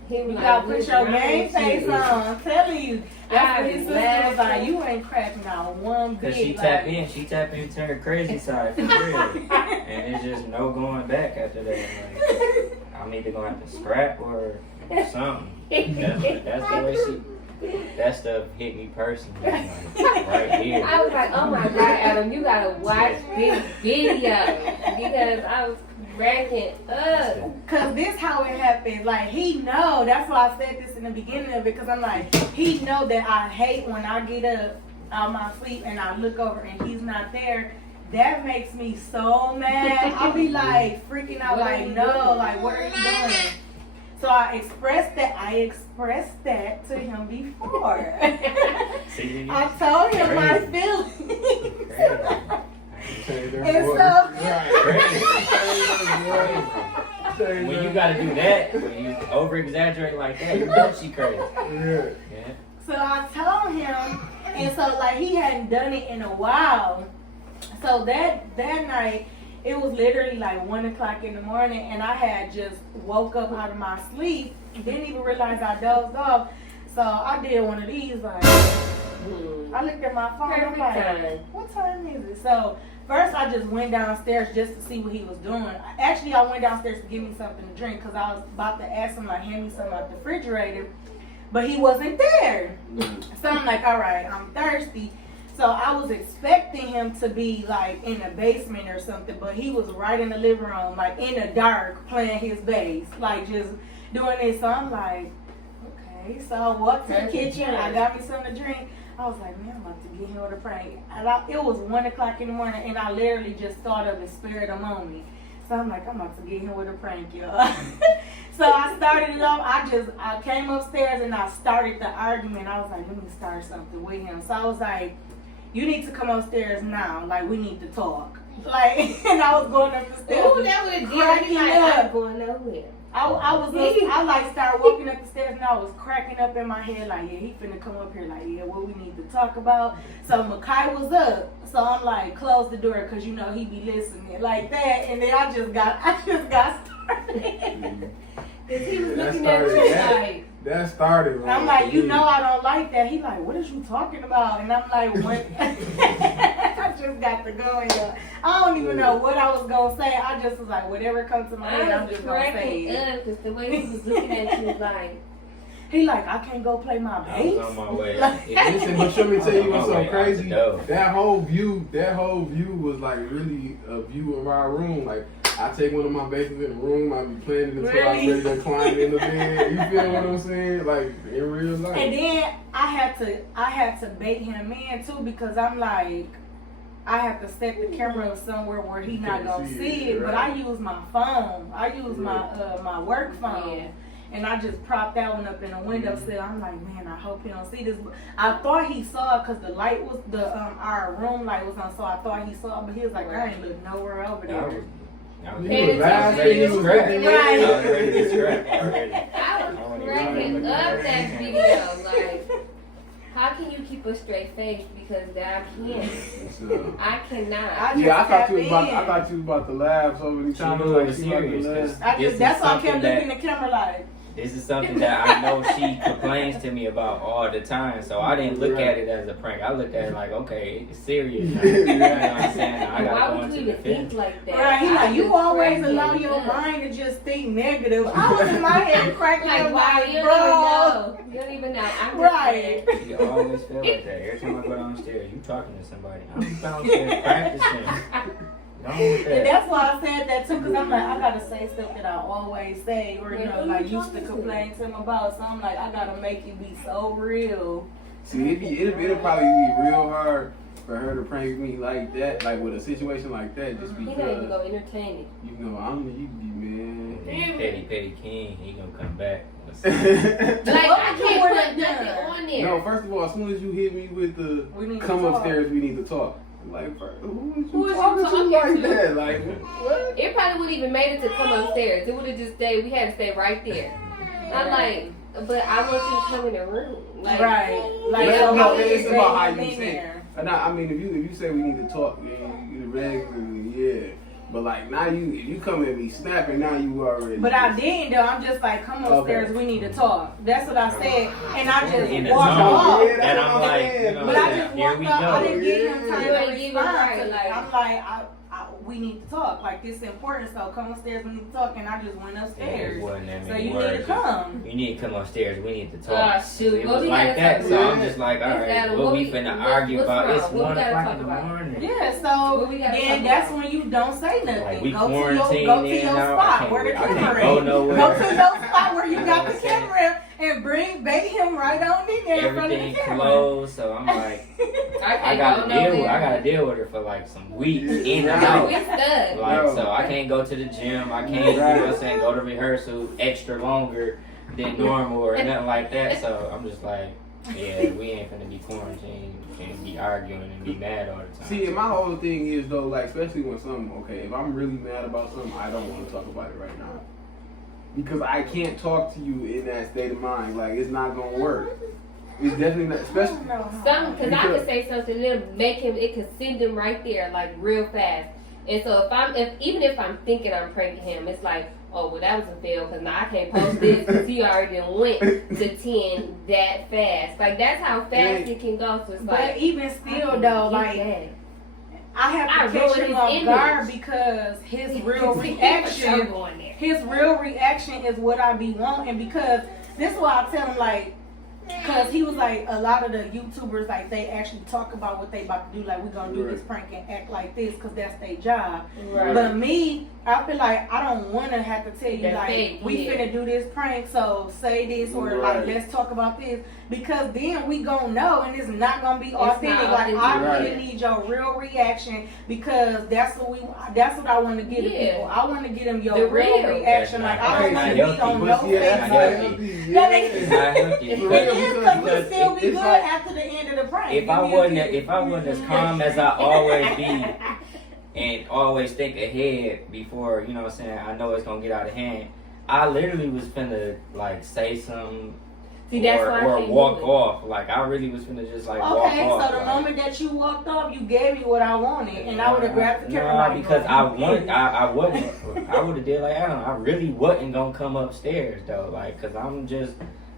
He be You like, gotta put "What's your wrong game with face you?" on. I'm telling you. That's what his sister was like. laughing. You ain't cracking out one bit. Cause she tap into her crazy side for real. And it's just no going back after that. Like, I'm either gonna have to scrap or something. That's the way that stuff hit me personally. Like, right here. I was like, oh my God, Adam, you gotta watch this video because I was Cracking up. Cause this how it happened. Like he know. That's why I said this in the beginning of it. Cause I'm like, he know that I hate when I get up out my sleep and I look over and he's not there. That makes me so mad. I'll be like freaking out. Like no, like what are you doing? So I expressed that to him before. See, I told him my feelings. And so when you gotta do that, when you over exaggerate like that, you know she crazy. Yeah. So I told him, and so like he hadn't done it in a while. So that night, it was literally like 1 o'clock in the morning, and I had just woke up out of my sleep, didn't even realize I dozed off. So I did one of these, like, I looked at my phone, I'm like, what time is it? So first I just went downstairs just to see what he was doing. Actually, I went downstairs to give me something to drink because I was about to ask him, like, hand me something out the refrigerator, but he wasn't there. So I'm like, all right, I'm thirsty. So I was expecting him to be like in the basement or something, but he was right in the living room, like in the dark, playing his bass, like just doing this. So I'm like, okay. So I walked to the kitchen, I got me something to drink. I was like, man, I'm about to get him with a prank. And it was 1 o'clock in the morning, and I literally just thought of the spirit among me. So I'm like, I'm about to get him with a prank, y'all. So I started it off. I came upstairs and I started the argument. I was like, let me start something with him. So I was like, you need to come upstairs now. Like, we need to talk. Like, and I was going up the stairs. Ooh, that would have cracking I'm up. going nowhere. I like started walking up the stairs and I was cracking up in my head like, yeah, he finna come up here like, yeah, what we need to talk about. So Makai was up. So I'm like, close the door because you know he be listening like that. And then I just got started. Because he was looking at me like. That started. And I'm like, you know I don't like that. He like, what is you talking about? And I'm like, what? I just got to go in there. I don't even know what I was going to say. I just was like, whatever comes to my head, I'm just going to say it. Because the way he was looking at you like. He like, I can't go play my bass. I was on my way. Listen, but let me tell you what's so crazy. That That whole view was like really a view of our room. Like, I take one of my basses in the room, I be playing it until I'm ready to climb in the bed. You feel what I'm saying? Like in real life. And then I had to bait him in too because I'm like, I have to set the camera up somewhere where he not gonna see it. But I use my phone. I use my work phone. Yeah. And I just propped that one up in the windowsill. I'm like, man, I hope he don't see this. I thought he saw it because the light was our room light was on, so I thought he saw it. But he was like, I ain't look nowhere over there. I was cracking up that video. Like, how can you keep a straight face? Because I can't. I cannot. I thought you was about to laugh so many times. She knew it was serious. That's why I kept looking at the camera like. This is something that I know she complains to me about all the time, so I didn't look at it as a prank. I looked at it like, okay, it's serious. You know what I'm saying? I gotta go into the think like that? Right, he like, you always allow your mind to just think negative. I was in my head cracking like, up wow, like, you bro. You don't even know. I'm right. You always feel like that. Every time I go downstairs, you talking to somebody. I'm downstairs practicing. And that's why I said that too, because I'm like, I gotta say stuff that I always say, or you know, like used to complain to him about. So I'm like, I gotta make it be so real. See, it'll probably be real hard for her to prank me like that, like with a situation like that, just because. He not even gonna entertain it. You know, I'm the man. Petty king, he gonna come back. Like, I can't put nothing on there. No, first of all, as soon as you hit me with the come upstairs, we need to talk. Like, who is you talking to like that? Like, what? It probably wouldn't even made it to come upstairs. It would have just stayed. We had to stay right there. I'm like, but I want you to come in the room. Like, right. Like, it's about how you say. I mean, if you say we need to talk, man, you the regular, yeah. But like now if you come at me snapping, now you already. But I didn't though. I'm just like, come upstairs, we need to talk. That's what I said, and I just walked off. Yeah, and I'm like, but I just walked off. I didn't give him time to respond. Right. I'm like, we need to talk. Like, this is important, so come upstairs, we need to talk. And I just went upstairs. It wasn't that So many you words. need to come. You need to come upstairs. We need to talk. Shoot. It What was we like gotta that. talk So about? I'm just like, all Let's right, gotta- what what we we- finna what's argue wrong? about? It's What we 1 gotta o'clock talk in the about? morning. Yeah, so What we gotta then talk that's about? when you don't say nothing. Like, we go to quarantining your now. I spot can't where the I can't camera go is. nowhere. Go to your spot where you You know got what the I'm saying? camera and bait him right on in there in front of the Everything camera. closed, so I'm like, I gotta deal with her for like some weeks in and out. We stuck. Like, Bro. so I can't go to the gym. I can't, you know what I'm saying, go to rehearsal extra longer than normal or nothing like that. So I'm just like, yeah, we ain't finna be quarantined and be arguing and be mad all the time. See, and my whole thing is though, like, especially when something, okay, if I'm really mad about something, I don't want to talk about it right now. Because I can't talk to you in that state of mind. Like, it's not gonna work. It's definitely not, especially. Something, because I could say something that'll make him, it could send him right there, like, real fast. And so even if I'm thinking I'm pranking him, it's like, oh, well, that was a fail, because now I can't post this, because he already done went to 10 that fast. Like, that's how fast it can go. So it's But like, even still, though, like, I have to catch ruined him his off image. guard because his real reaction, going there. his real reaction is what I be wanting. Because this is why I tell him, like, because he was like, a lot of the YouTubers, like, they actually talk about what they about to do. Like, we're going to do this prank and act like this because that's their job. Right. But me, I feel like I don't want to have to tell you, That's like, fake, we yeah. finna do this prank, so say this, or like, let's talk about this. Because then we gon' know, and it's not gonna be authentic. not Like, I authentic. really need your real reaction, because that's what I want to get to Yeah. people. I want to get them your The real real. reaction. That's Like, I not- don't that's want to not be on healthy. no That's fake not stuff. healthy. That Yeah. ain't- It's not healthy. It is, because we'll It's still be it's good like- after the end of the prank. If I wasn't as calm as I always be and always think ahead before, you know what I'm saying, I know it's gonna get out of hand, I literally was finna like say something See, that's why I or can't walk do it. off. Like, I really was finna just like walk Okay, off. so the like, moment that you walked off, you gave me what I wanted, and I would have grabbed the camera. Nah, like, because no, I you want, didn't. I wouldn't. I would have did like I really wasn't gonna come upstairs though, like, cause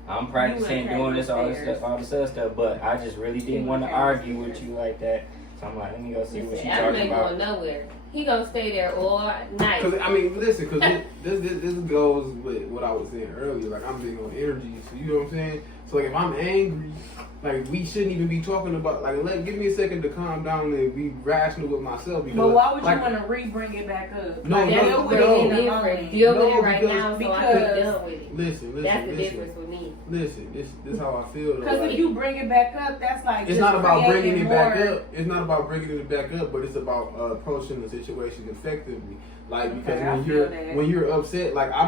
I'm practicing doing this all this other stuff, but I just really didn't want to argue with you like that. So I'm like, let me go see what you I'm talking not about. going nowhere. He gonna stay there all night. Cause I mean, listen, cause this goes with what I was saying earlier. Like, I'm big on energy, so you know what I'm saying. So like, if I'm angry, like, we shouldn't even be talking about, like, give me a second to calm down and be rational with myself. Because, But why would like, you want to re-bring it back up? No, Like, no, deal with no. it in the Different. moment. Deal No, with it right because- now, so I because- can be done with it. listen, That's the listen, difference with me. listen. This how I feel. Though. Because Like, if you bring it back up, that's like it's just not about bringing creating it back more- up. It's not about bringing it back up, but it's about approaching the situation effectively. Like, because Okay, I feel that. when you're upset, like, I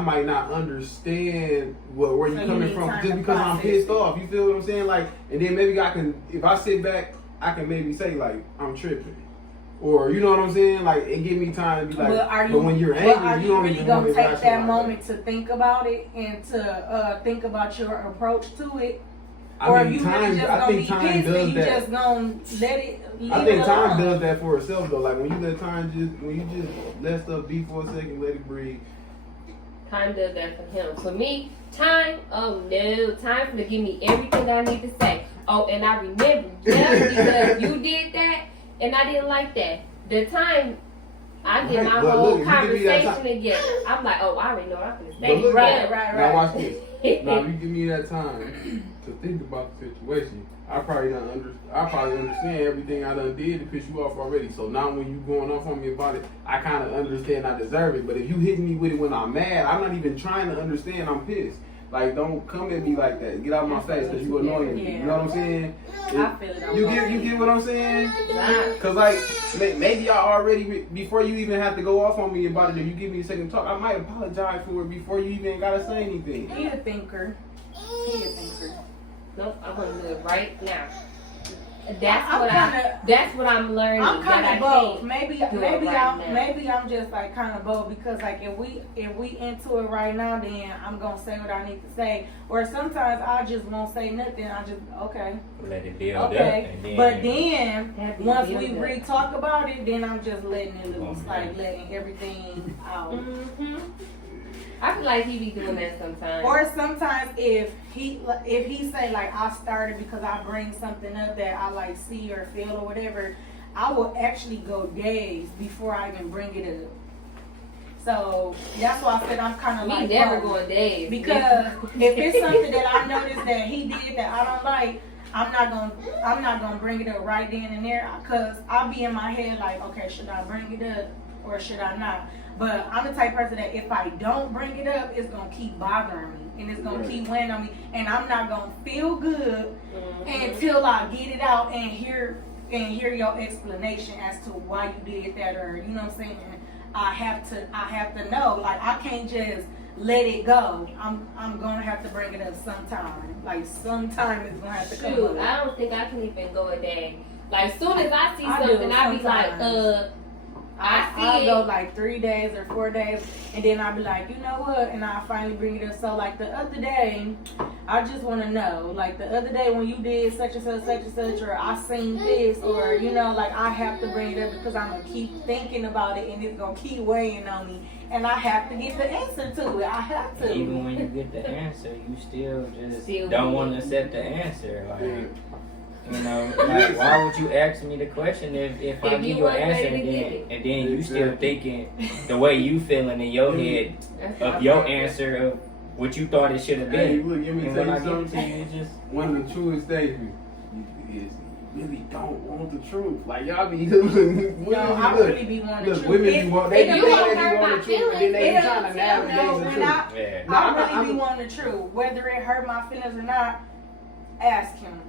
might not understand where you're So you coming need from time just to because I'm process pissed it. off. You feel what I'm saying? Like, and then maybe I can, if I sit back, I can maybe say like, I'm tripping. Or, you know what I'm saying? Like, it give me time to be like, but when you're but angry, are you you don't really even gonna want to take that moment to think about it and to think about your approach to it? Or I mean, if you really just I gonna think be time pissed does and you that. just gonna let it leave I think it time alone. does that for itself though. Like, when you let time when you just let stuff be for a second, let it breathe. Time does that for him. For me, time, oh no, time for to give me everything I need to say. Oh, and I remember just because you did that and I didn't like that. The time I get Right, my but whole look, if you give me that conversation time- together, I'm like, oh, I already know what I'm gonna But say. look, Right. Now watch this. Now, if you give me that time to think about the situation, I probably understand everything I done did to piss you off already. So now when you going off on me about it, I kind of understand I deserve it. But if you hitting me with it when I'm mad, I'm not even trying to understand I'm pissed. Like, don't come at me like that. Get out of my face because you annoying me. You know what I'm saying? I feel it on You both get what I'm saying? sides. Cause like maybe I already before you even have to go off on me about it, if you give me a second talk, I might apologize for it before you even gotta say anything. He a thinker. He a thinker. Nope, I'm gonna do it right now. I'm That's what I'm learning. I'm that kind I of both. can't Maybe do it right now. maybe I'm just like kind of both because like if we into it right now, then I'm gonna say what I need to say. Or sometimes I just won't say nothing. I just okay, Let it build up. okay. And then, But then That be once we build up. re-talk about it, then I'm just letting it loose, Oh, like man. letting everything out. Mm-hmm. I feel like he be doing that sometimes. Or sometimes if he say like I started because I bring something up that I like see or feel or whatever, I will actually go days before I even bring it up. So that's why I said I'm kind of like, Me never going days. because if it's something that I notice that he did that I don't like, I'm not gonna bring it up right then and there, cause I'll be in my head like, okay, should I bring it up or should I not? But I'm the type of person that if I don't bring it up, it's gonna keep bothering me and it's gonna keep weighing on me, and I'm not gonna feel good until I get it out and hear your explanation as to why you did that, or you know what I'm saying. I have to know. Like, I can't just let it go. I'm gonna have to bring it up sometime. Like, sometime it's gonna have to come Shoot, up. I don't think I can even go a day. Like, as soon as I see I do something, I be like, sometimes. I see I'll it. go like 3 days or 4 days, and then I'll be like, you know what? And I finally bring it up. So like the other day, I just want to know. Like the other day when you did such and such, or I seen this, or you know, like I have to bring it up because I'm gonna keep thinking about it, and it's gonna keep weighing on me, and I have to get the answer to it. I have to. Even when you get the answer, you still just Still don't do want to it. accept the answer. Like, you know, like, why would you ask me the question if I If give you you an weren't answer ready to get and then you still thinking the way you feeling in your head That's of not your right. answer of what you thought it should have Hey, been. look, let me And tell when I you give it something. to you, it just One of the truest statements is you really don't want the truth. Like y'all be No, I really be wanting the truth. women be want they If be you think don't they be hurt wanting my the truth, and then they be feelings, trying to no, navigate the when truth. I- yeah. No, I really be wanting the truth. Whether it hurt my feelings or not, ask him.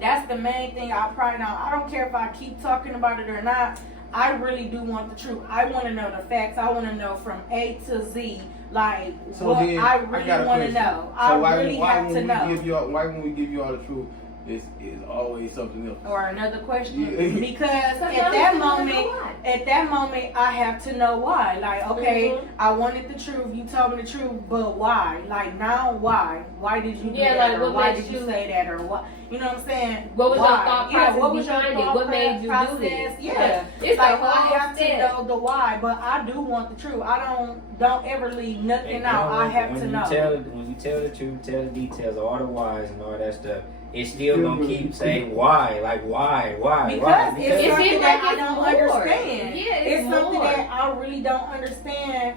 That's the main thing I pride on. I don't care if I keep talking about it or not. I really do want the truth. I want to know the facts. I want to know from A to Z, like So what then, I got really a want to question. know. So I why, really why have when to we know. give y'all, why when we give you all the truth, it's always something else. Or another question, Yeah. because Sometimes at that you don't moment, know why. I have to know why. Like, okay, Mhm. I wanted the truth. You told me the truth, but why? Like now, why? Why did you do Yeah, that? like, Or what why makes did you you- say that? Or what? You know what I'm saying? What was your Why? thought Yeah, process what was your behind it? thought What made you do process? this? Yeah, It's like like I have to step. know the why, but I do want the truth. I don't ever leave nothing out. I have when to you know. when you tell the truth, tell the details, all the whys and all that stuff, it's still gonna keep saying why, like why, Because it's It something seems that like I it's don't more. understand. Yeah, it's something more. that I really don't understand.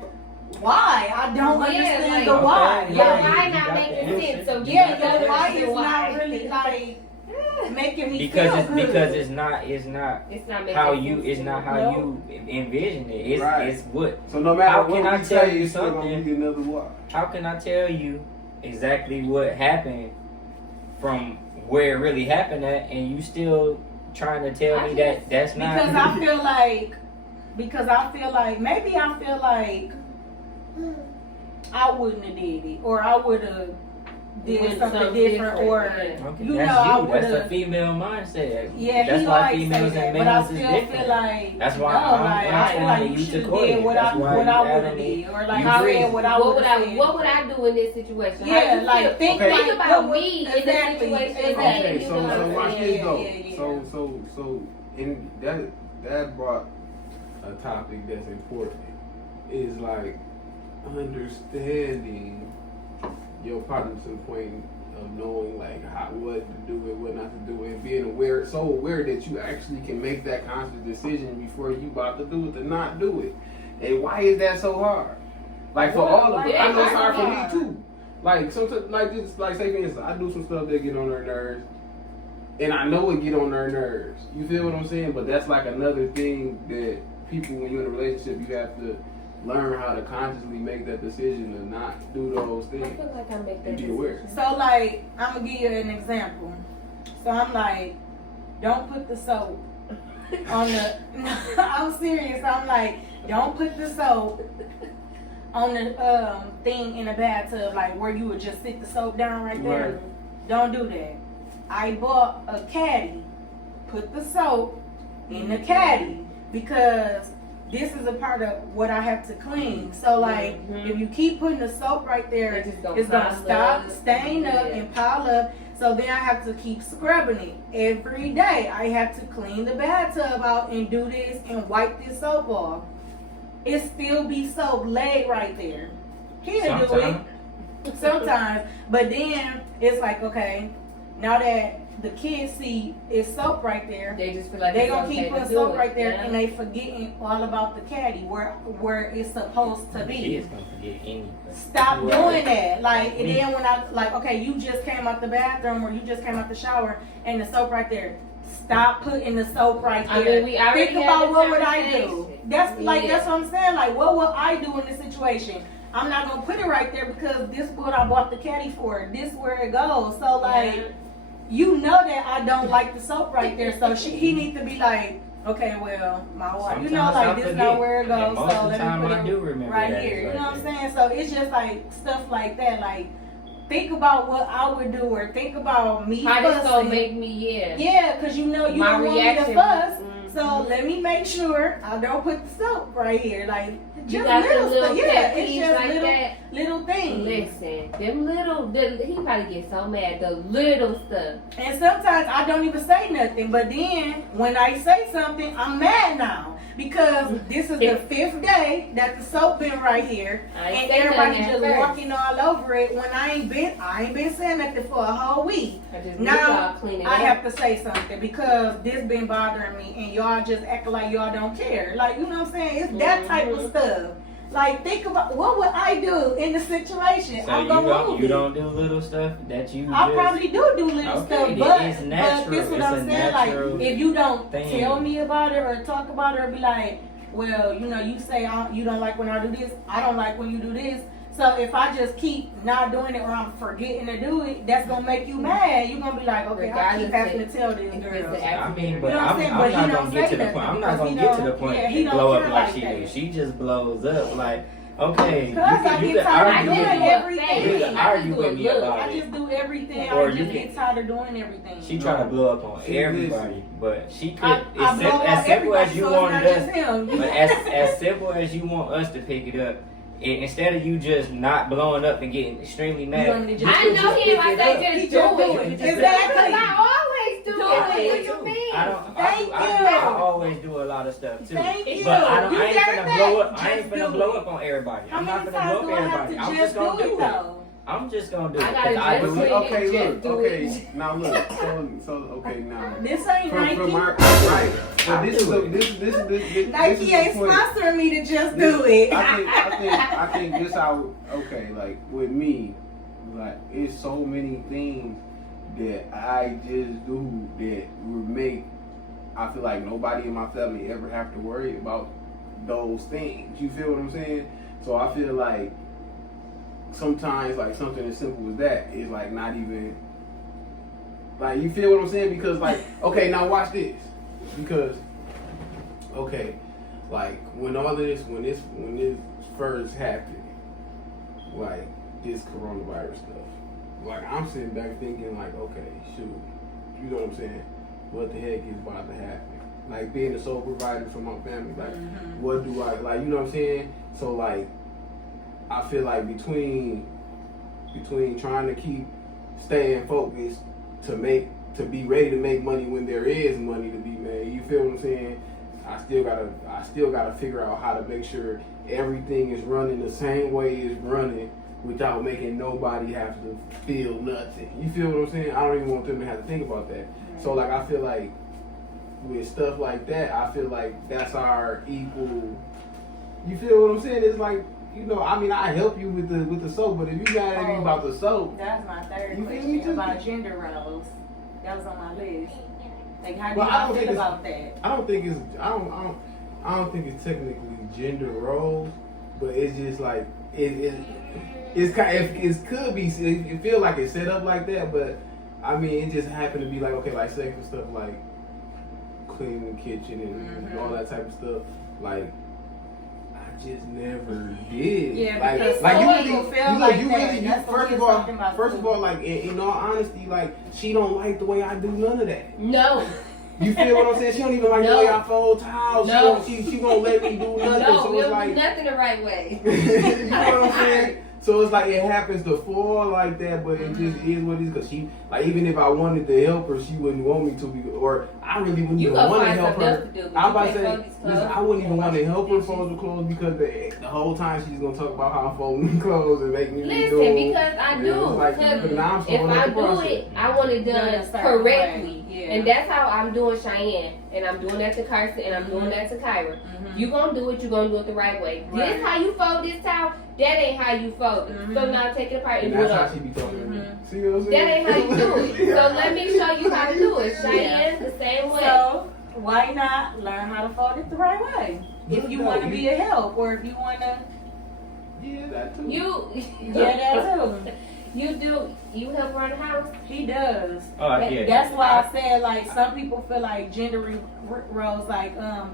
Why? I don't Yeah, understand like- the why. Okay, Your yeah. why You not got making the sense. answer. So you Yeah, gotta your why understand is why. not really like making me because feel it's good. because it's not It's not making how sense you to it's not me. how No. you envision it. It's Right. it's what. So no matter How what can I we tell say, you it's still gonna something? be another why. How can I tell you exactly what happened from where it really happened at, and you still trying to tell me that that's not? Because I feel like maybe I feel like I wouldn't have did it, or I would have did Doing something something different, or different, Okay, you that's know, I you. would That's the have. female mindset. Yeah, that's he why like females say that, and but I males is still different. feel like That's why no, I'm like I trying feel to like you use should the have court. did what That's why I would you have adding did, or like you I crazy. said what I would have What would I do in this situation? How Yeah, you like feel? think Okay. like Think about what- me in this exactly, situation. exactly. Okay, You so know what I'm watch saying? this though. Yeah. So and that brought a topic that's important. Is like understanding your partner's point of knowing like what to do and what not to do, and being aware that you actually can make that conscious decision before you about to do it to not do it. And why is that so hard? Like for all of us, I know it's hard for me too. Like sometimes, like just like say for instance, I do some stuff that get on their nerves, and I know it get on their nerves. You feel what I'm saying? But that's like another thing that people, when you're in a relationship, you have to learn how to consciously make that decision to not do those I things feel like I make that and be aware. decision. So like I'm gonna give you an example. So I'm like, don't put the soap on the. I'm serious. I'm like, don't put the soap on the thing in the bathtub, like where you would just sit the soap down right there. Right. Don't do that. I bought a caddy. Put the soap in the caddy because this is a part of what I have to clean. So like, if you keep putting the soap right there, It's just it's gonna pile stop up. staying up Yeah. and pile up. So then I have to keep scrubbing it every day. I have to clean the bathtub out and do this and wipe this soap off. It still be soap laid right there. He'll do it sometimes, but then it's like, okay, now that the kids see it's soap right there, They just feel like they it's gonna okay keep to putting do soap it, right there, yeah. and they forgetting all about the caddy where it's supposed to be. Kids gonna forget anything. Stop Right. doing that. Like, and then when I, like, okay, you just came out the bathroom or you just came out the shower and the soap right there. Stop putting the soap right there. I mean, we already Think had about the what would I do. conversation. That's like, Yeah. that's what I'm saying. Like, what would I do in this situation? I'm not gonna put it right there because this is what I bought the caddy for. This where it goes. So like, Yeah. you know that I don't like the soap right there. So he needs to be like, okay, well, my wife, you know, Sometimes like I this is forget. not where it goes. And most So of the let time me put I it do remember right that here. it's You right know what I'm there. saying? So it's just like stuff like that. Like, think about what I would do, or think about me How this gonna fussing. make me, yeah. Yeah, because you know you My don't want me to reaction. fuss. Mhm. So let me make sure I don't put the soap right here. Like, You just got the little little stuff. Yeah, pet it's peeves just like that. little things. Listen, he probably get so mad. The little stuff. And sometimes I don't even say nothing, but then when I say something, I'm mad now. Because this is the 5th day that the soap been right here, I ain't and say everybody nothing at just first. walking all over it when I ain't been saying nothing for a whole week. I just Now, y'all clean it I up. have to say something because this been bothering me, and y'all just acting like y'all don't care. Like, you know what I'm saying? It's that type of stuff. Like, think about what would I do in the situation. So I'm you gonna move you it. don't do little stuff that you I just... probably do little Okay, stuff, then but it's but natural. this what It's I'm a saying. Like, natural if you don't thing. tell me about it or talk about it or be like, well, you know, you say you don't like when I do this. I don't like when you do this. So if I just keep not doing it or I'm forgetting to do it, that's gonna make you mad. You're gonna be like, okay, I keep Regardless having if- to tell this if girl. it's an I mean, but You know what I'm saying? I'm But he not don't gonna get say to the point. I'm nothing not gonna because get he to the don't- point yeah, he and don't blow care up like like she that. do. She just blows up like, okay, you Because I can get tired of argue doing with me. everything. You can argue with me about I it. just do everything. Or I you just can- get tired of doing everything. She try to blow up on See, everybody, but she could. I As blow simple up as simple as everybody, you so it's wanted not us, just him. but as simple as you want us to pick it up, instead of you just not blowing up and getting extremely You mad, want me to you just I could know just he pick like it they up. just He do just do it. it. Because Exactly. I always do Do it. it. What you mean? Thank I you. always do a lot of stuff too. Thank you. But I You ain't got finna that. blow up. I ain't Just finna do blow it. up on everybody. How I'm not many finna times blow up do I have everybody. to I'm just just do gonna it do it. though? I'm just gonna do it. I gotta 'cause I just do do it. it. Okay, Just look. do Okay, it. now look. So okay, now. This ain't From Nike. our right, but this is I a, do it. this Nike is ain't the point. sponsoring me to just do it. I think this how okay, like with me, like it's so many things that I just do that would make I feel like nobody in my family ever have to worry about those things. You feel what I'm saying? So I feel like sometimes like something as simple as that is like not even like you feel what I'm saying? Because like okay, now watch this. Because okay, like when this first happened, like this coronavirus stuff, like I'm sitting back thinking like, okay, shoot, you know what I'm saying? What the heck is about to happen? Like being a sole provider for my family, like what do I like? You know what I'm saying? So like, I feel like between trying to keep staying focused to be ready to make money when there is money to be made. You feel what I'm saying? I still gotta figure out how to make sure everything is running the same way it's running without making nobody have to feel nothing. You feel what I'm saying? I don't even want them to have to think about that. So like I feel like with stuff like that, I feel like that's our equal. You feel what I'm saying? It's like, you know, I mean, I help you with the soap, but if you mad at me about the soap, That's my third You feel me question too? about gender roles. That was on my list. Like, how do Well, I don't you think feel it's- about that? I don't think it's technically gender roles, but it's just like it's kind of, it could be. It feel like it's set up like that, but I mean, it just happened to be like okay, like say for stuff like cleaning the kitchen and all that type of stuff. Like I just never did. Yeah, because like some you people really, feel you like you that. really, you That's what first we're of all, talking about, like in all honesty, like she don't like the way I do none of that. No. You feel what I'm saying? She don't even like the way I fold towels. No. She won't let me do nothing. No, so we'll it's do like nothing the right way. you know what I'm saying? So it's like it happens to fall like that, but it just is what it is. Cause she, like, even if I wanted to help her, she wouldn't want me to. Or I really wouldn't You even gonna want to find help something else her. to do. I But was you about to can't say, fold these clothes. listen, I wouldn't even want to help her Dishes. fold the clothes because the whole time she's gonna talk about how I'm folding clothes and making me Listen, do. because I And do. it's like, Because but now I'm if slowing I up the do process. it, I want it Done done a certain correctly. way. Yeah. And that's how I'm doing Cheyenne. And I'm doing that to Carson. And I'm doing that to Kyra. You gonna do it, you gonna do it the right way. Right. This how you fold this towel, that ain't how you fold it. So now take it apart and And do it that's how up. she be talking to me. See what I'm saying? That ain't how you do it. So let me show you how to do it. Cheyenne, the same way. So why not learn how to fold it the right way? If you want to be a help, or if you want to, Yeah, that too. that too. You help around the house? He does. Oh, yeah. That's why I said like some people feel like gender roles, like the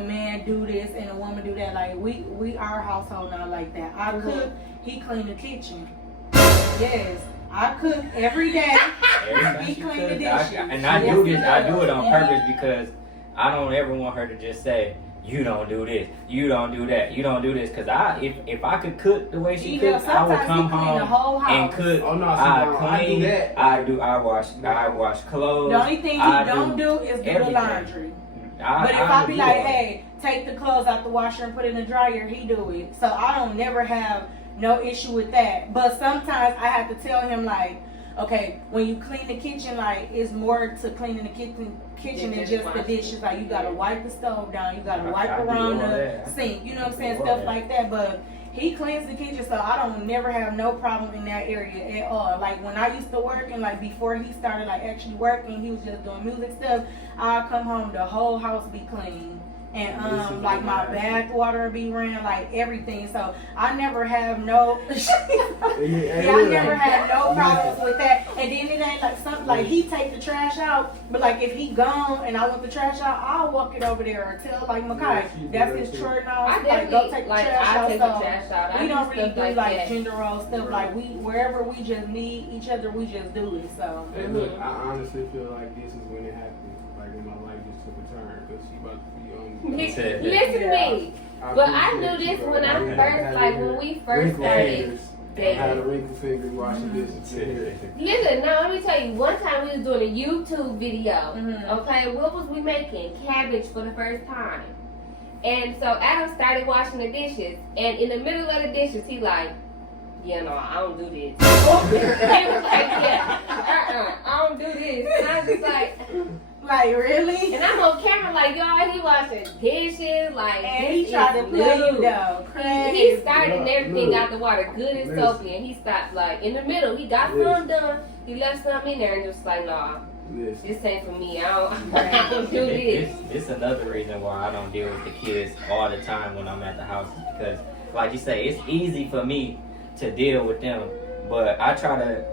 man do this and the woman do that. Like we our household not like that. I cook, he clean the kitchen. Yes, I cook every day. Every time He she clean the cook, dishes. and I Yes, do he this. I do does. it on Yeah. purpose because I don't ever want her to just say, "You don't do this, you don't do that, you don't do this." Because if I could cook the way she He cooks, does. I would Sometimes come he clean the home whole house. and cook. Oh, no, see, I no, I clean. do that. I wash clothes. The only thing he don't do is do the everything. laundry. But if I be do like, all that. hey, take the clothes out the washer and put it in the dryer, he do it. So I don't never have no issue with that. But sometimes I have to tell him like, okay, when you clean the kitchen, like it's more to cleaning the kitchen than just the dishes. Like you gotta wipe the stove down, you gotta wipe I do around all the that. sink. You know what I'm saying? Do all Stuff that. like that. But he cleans the kitchen, so I don't never have no problem in that area at all. Like when I used to work and like before he started like actually working, he was just doing music stuff. I'll come home, the whole house be clean. And like my bath water be ran, like everything. So I never have no I never had no problems with that. And then it ain't like something like he take the trash out, but like if he gone and I want the trash out, I'll walk it over there or tell like Makai, that's his chore now. I Like go definitely take the like trash I out. take the So trash out. I we don't do really stuff do like like that. gender role stuff. Like we wherever we just need each other, we just do it. So Hey, look, I honestly feel like this is when it happened. Like when my life just took a turn because she about to be on. Listen to me. But I knew this when I first, like when we first started I had a dating. wrinkle finger washing dishes. Listen, now let me tell you. One time we was doing a YouTube video. Okay, what was we making? Cabbage for the first time. And so Adam started washing the dishes, and in the middle of the dishes, he like, yeah, no, I don't do this. He was like, yeah, I don't do this. And I was just like, really? and I'm on camera like, y'all, he washing dishes, like, And this he tried to is play you new. though. He Crazy. started and everything Look, out the water good and listen. soapy, and he stopped like in the middle. He got some done. He left some in there and just like, nah, Listen. this ain't for me. I don't do this. It's another reason why I don't deal with the kids all the time when I'm at the house is because, like you say, it's easy for me to deal with them, but I try to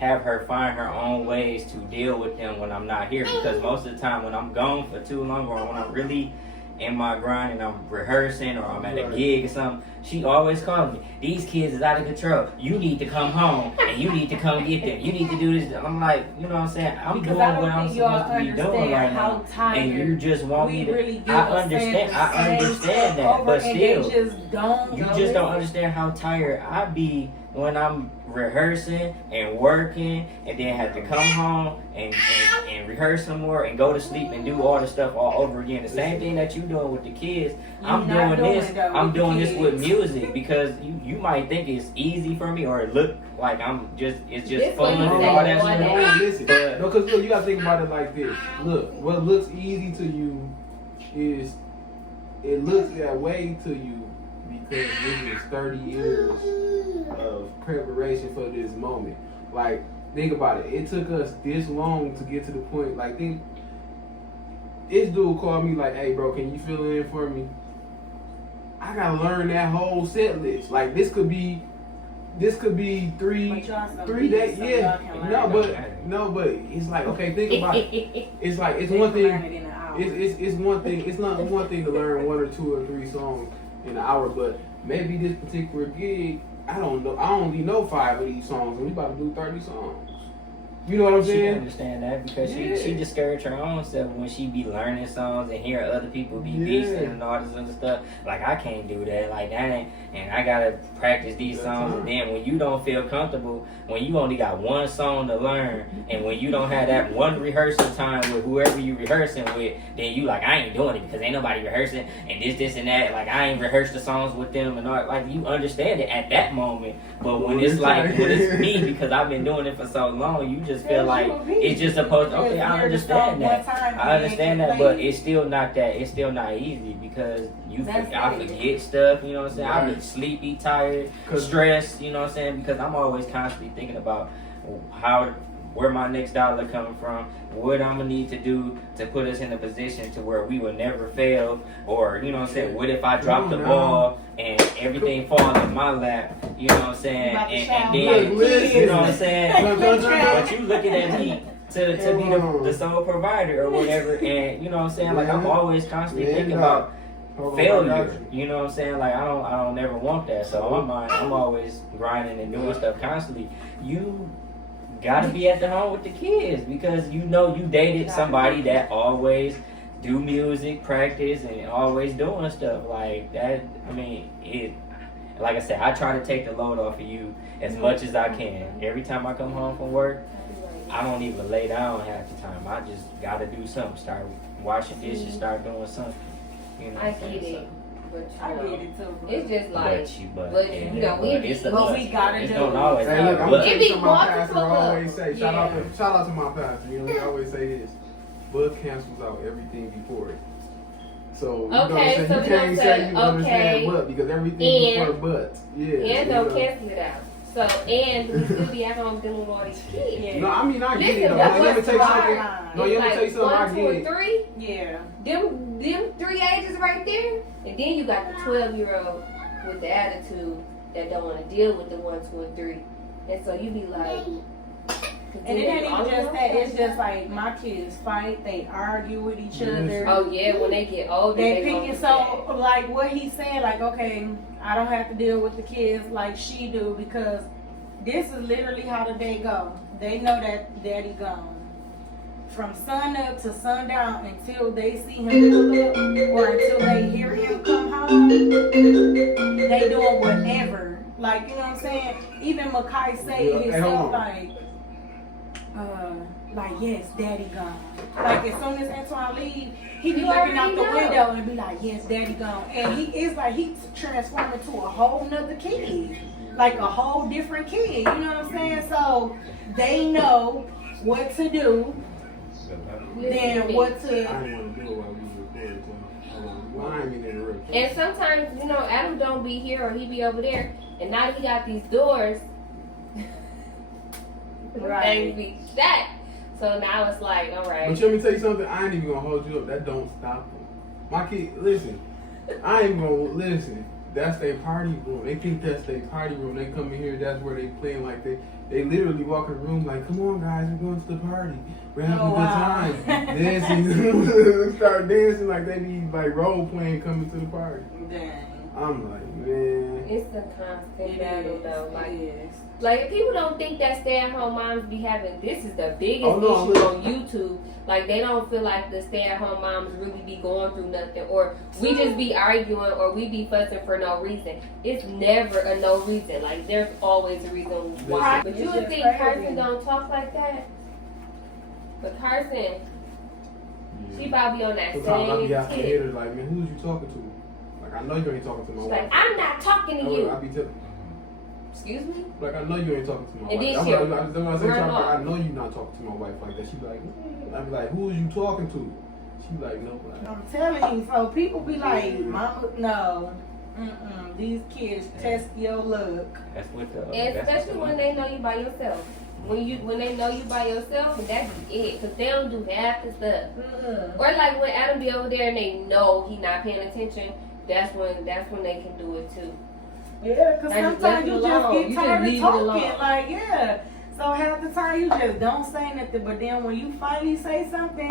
have her find her own ways to deal with them when I'm not here, because most of the time when I'm gone for too long or when I'm really in my grind and I'm rehearsing or I'm at a gig or something, she always calls me, these kids is out of control, you need to come home and you need to come get them, you need to do this. I'm like, you know what I'm saying, I'm Because doing I don't what I'm think y'all supposed to be doing understand right how now, tired and you just want me we to really give I us understand stuff that, over, but and still they just don't you go just with don't it. understand how tired I be when I'm rehearsing and working and then have to come home and rehearse some more and go to sleep and do all the stuff all over again. The same thing that you doing with the kids, I'm You're not doing this. doing it, though, I'm with the doing this with kids. music because you might think it's easy for me or it look like it's just This fun what and you all say, that one shit. day. Listen, no, because look, you gotta think about it like this. Look, what looks easy to you is it looks that way to you because this is 30 years of preparation for this moment. Like, think about it. It took us this long to get to the point. Like, this dude called me like, "Hey, bro, can you fill in for me?" I gotta learn that whole set list. Like, this could be three But y'all some days. beats, so Yeah, y'all can learn. no, but it's like, okay, think about it. It's like it's They one can learn thing. it in an hour. It's one thing. It's not one thing to learn 1 or 2 or 3 songs in an hour, but maybe this particular gig, I don't know. I only know 5 of these songs, and we about to do 30 songs. You know what I'm She saying? understand that because Yeah. she discouraged her own self when she be learning songs and hearing other people be Yeah. beasting and all this other stuff. Like, I can't do that. Like, that ain't, and I gotta practice these That's songs. right. And then when you don't feel comfortable, when you only got one song to learn, and when you don't have that one rehearsal time with whoever you rehearsing with, then you like, I ain't doing it because ain't nobody rehearsing and this and that. Like, I ain't rehearsed the songs with them and all. Like, you understand it at that moment. But when it's like, when it's me, because I've been doing it for so long, you just feel like it's just supposed to, okay, I understand that. I understand that, but it's still not that. It's still not easy because I forget stuff. You know what I'm saying? I be sleepy, tired, stressed. You know what I'm saying? Because I'm always constantly thinking about where my next dollar coming from, what I'm gonna need to do to put us in a position to where we will never fail, or you know what I'm saying? What if I drop the ball and everything falls in my lap? You know what I'm saying? And then you know what I'm saying? But you looking at me to be the sole provider or whatever, and you know what I'm saying? Like I'm always constantly thinking about failure. You know what I'm saying? Like I don't never want that. So in my mind, I'm always grinding and doing stuff constantly. You gotta be at the home with the kids because you know you dated somebody that always do music, practice, and always doing stuff like that. I mean, like I said, I try to take the load off of you as much as I can. Every time I come home from work, I don't even lay down half the time. I just gotta do something. Start washing dishes, start doing something. You know, I get it. But I get it too. it's just like, but you know, we gotta it's do. don't always Hey, have look, I'm but. gonna It be tell you something my walking pastor for us. always say. Shout out to my pastor. You know, he always say this. Bud cancels out everything before it. So you know what I'm Okay, saying? so You we can't gonna say say, you understand okay, what because everything and- before but. Yeah. And you don't know. cancel it out. So, and we still be at home dealing with all these kids. No, I mean I get Listen, it. Though. that's Let me what's tell you hard. something. No, you let me tell you something. I 1, 2, get and it. 3. Yeah. Them 3 ages right there. And then you got the 12-year-old with the attitude that don't want to deal with the 1, 2, and 3. And so you be like, And it ain't even just that. It's just like my kids fight. They argue with each other. oh yeah, when they get older, They gonna pick it do so like what he's saying, like, okay, I don't have to deal with the kids like she do because this is literally how the day go. They know that daddy gone. From sun up to sundown until they see him pull up or until they hear him come home, they doing whatever. Like, you know what I'm saying? Even Makai say it himself, like, yes, daddy gone. Like, as soon as Antoine leave, he be You looking out already the know. window and be like, yes, daddy gone. And he is like, he transformed into a whole nother kid. Like a whole different kid. You know what I'm saying? So they know what to do, then what to. I didn't want to do it while we were recording. So I ain't mean to interrupt. And sometimes, you know, Adam don't be here or he be over there, and now he got these doors. Right. Things be shut. So now it's like, all right. But let me tell you something. I ain't even gonna hold you up. That don't stop them. My kid, listen. I ain't gonna listen. That's their party room. They think that's their party room. They come in here. That's where they playing. Like they literally walk in the room like, come on guys, we're going to the party. We're having a good time. Dancing, start dancing like they be like role playing coming to the party. Dang. I'm like, man. It's a constant battle though. Like, It is. like people don't think that stay-at-home moms be having. This is the biggest Oh, no, issue on YouTube. Like they don't feel like the stay-at-home moms really be going through nothing, or we just be arguing, or we be fussing for no reason. It's never a no reason. Like there's always a reason why. But you would think Carson don't talk like that. But Carson, she probably on that Sometimes I be same out the tip. haters like, man, who's you talking to? Like I know you ain't talking to my She's wife. like, I'm not talking to I you. be telling. Excuse me? Like I know you ain't talking to my And wife. then That's she'll what I say. run off. I know you not talking to my wife like that. She be like, I be like, who is you talking to? She be like, no. I'm telling you, so people be like, Mama, no. These kids test your luck. That's what the. And especially when they know you by yourself. When they know you by yourself, that be it. Because they don't do half the stuff. Or like when Adam be over there and they know he not paying attention, that's when they can do it too. Yeah, because I just sometimes left you it just alone. get You tired just of leave it talking. alone. Like, yeah. So half the time you just don't say nothing. But then when you finally say something,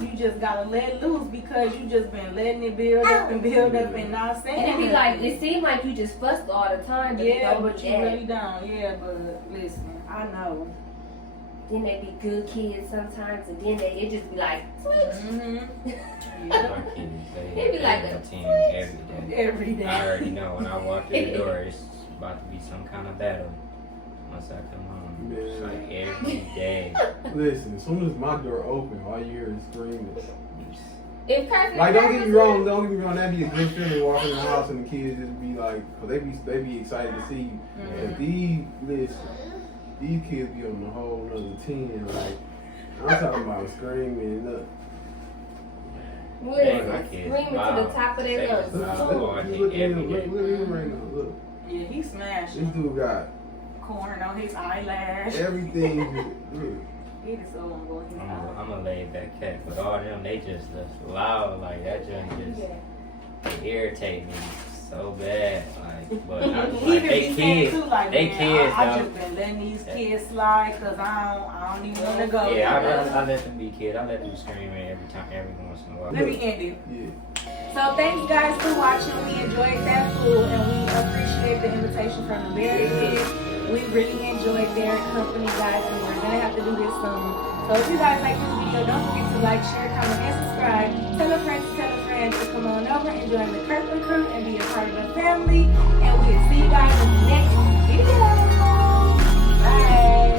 you just got to let it loose because you just been letting it build up and not saying And it be nothing. like, it seems like you just fussed all the time. But yeah, it don't but be you that. really don't. Yeah, but listen, I know. then they be good kids sometimes, and then it just be like switch. My kids, They be like a a routine every day. Every day. I already know when I walk through the door, it's about to be some kind of battle. Once I come home, it's like every day. Listen, as soon as my door open, all you hear is screaming. If Kirkland Like, don't get me wrong, Krew that'd be a good feeling walking in the house and the kids just be like, cause they be excited to see you. But these kids be on the whole nother 10, like, I'm talking about screaming, look. listen, screaming to the top of their lungs. Look at him right now, look. Yeah, he smashed. This dude got Corn on his eyelash. everything, look. He is so on board. I'm a laid back cat, but all them, they just loud, like that joint just irritate me so bad. Like, but He like, be they saying kids, too, like, they man, kids, I though. just been letting these kids slide because I don't even want to go. Yeah, I let them be kids. I let them scream every once in a while. Let me end it. Yeah. So thanks guys for watching. We enjoyed that food and we appreciate the invitation from the Berry Kids. We really enjoyed their company, guys, and we're gonna have to do this soon. So if you guys like this video, don't forget to like, share, comment, and subscribe. Tell a friend to come on over and join the Kirkland Krew and be a part of the family. And we'll see you guys in the next video. Bye.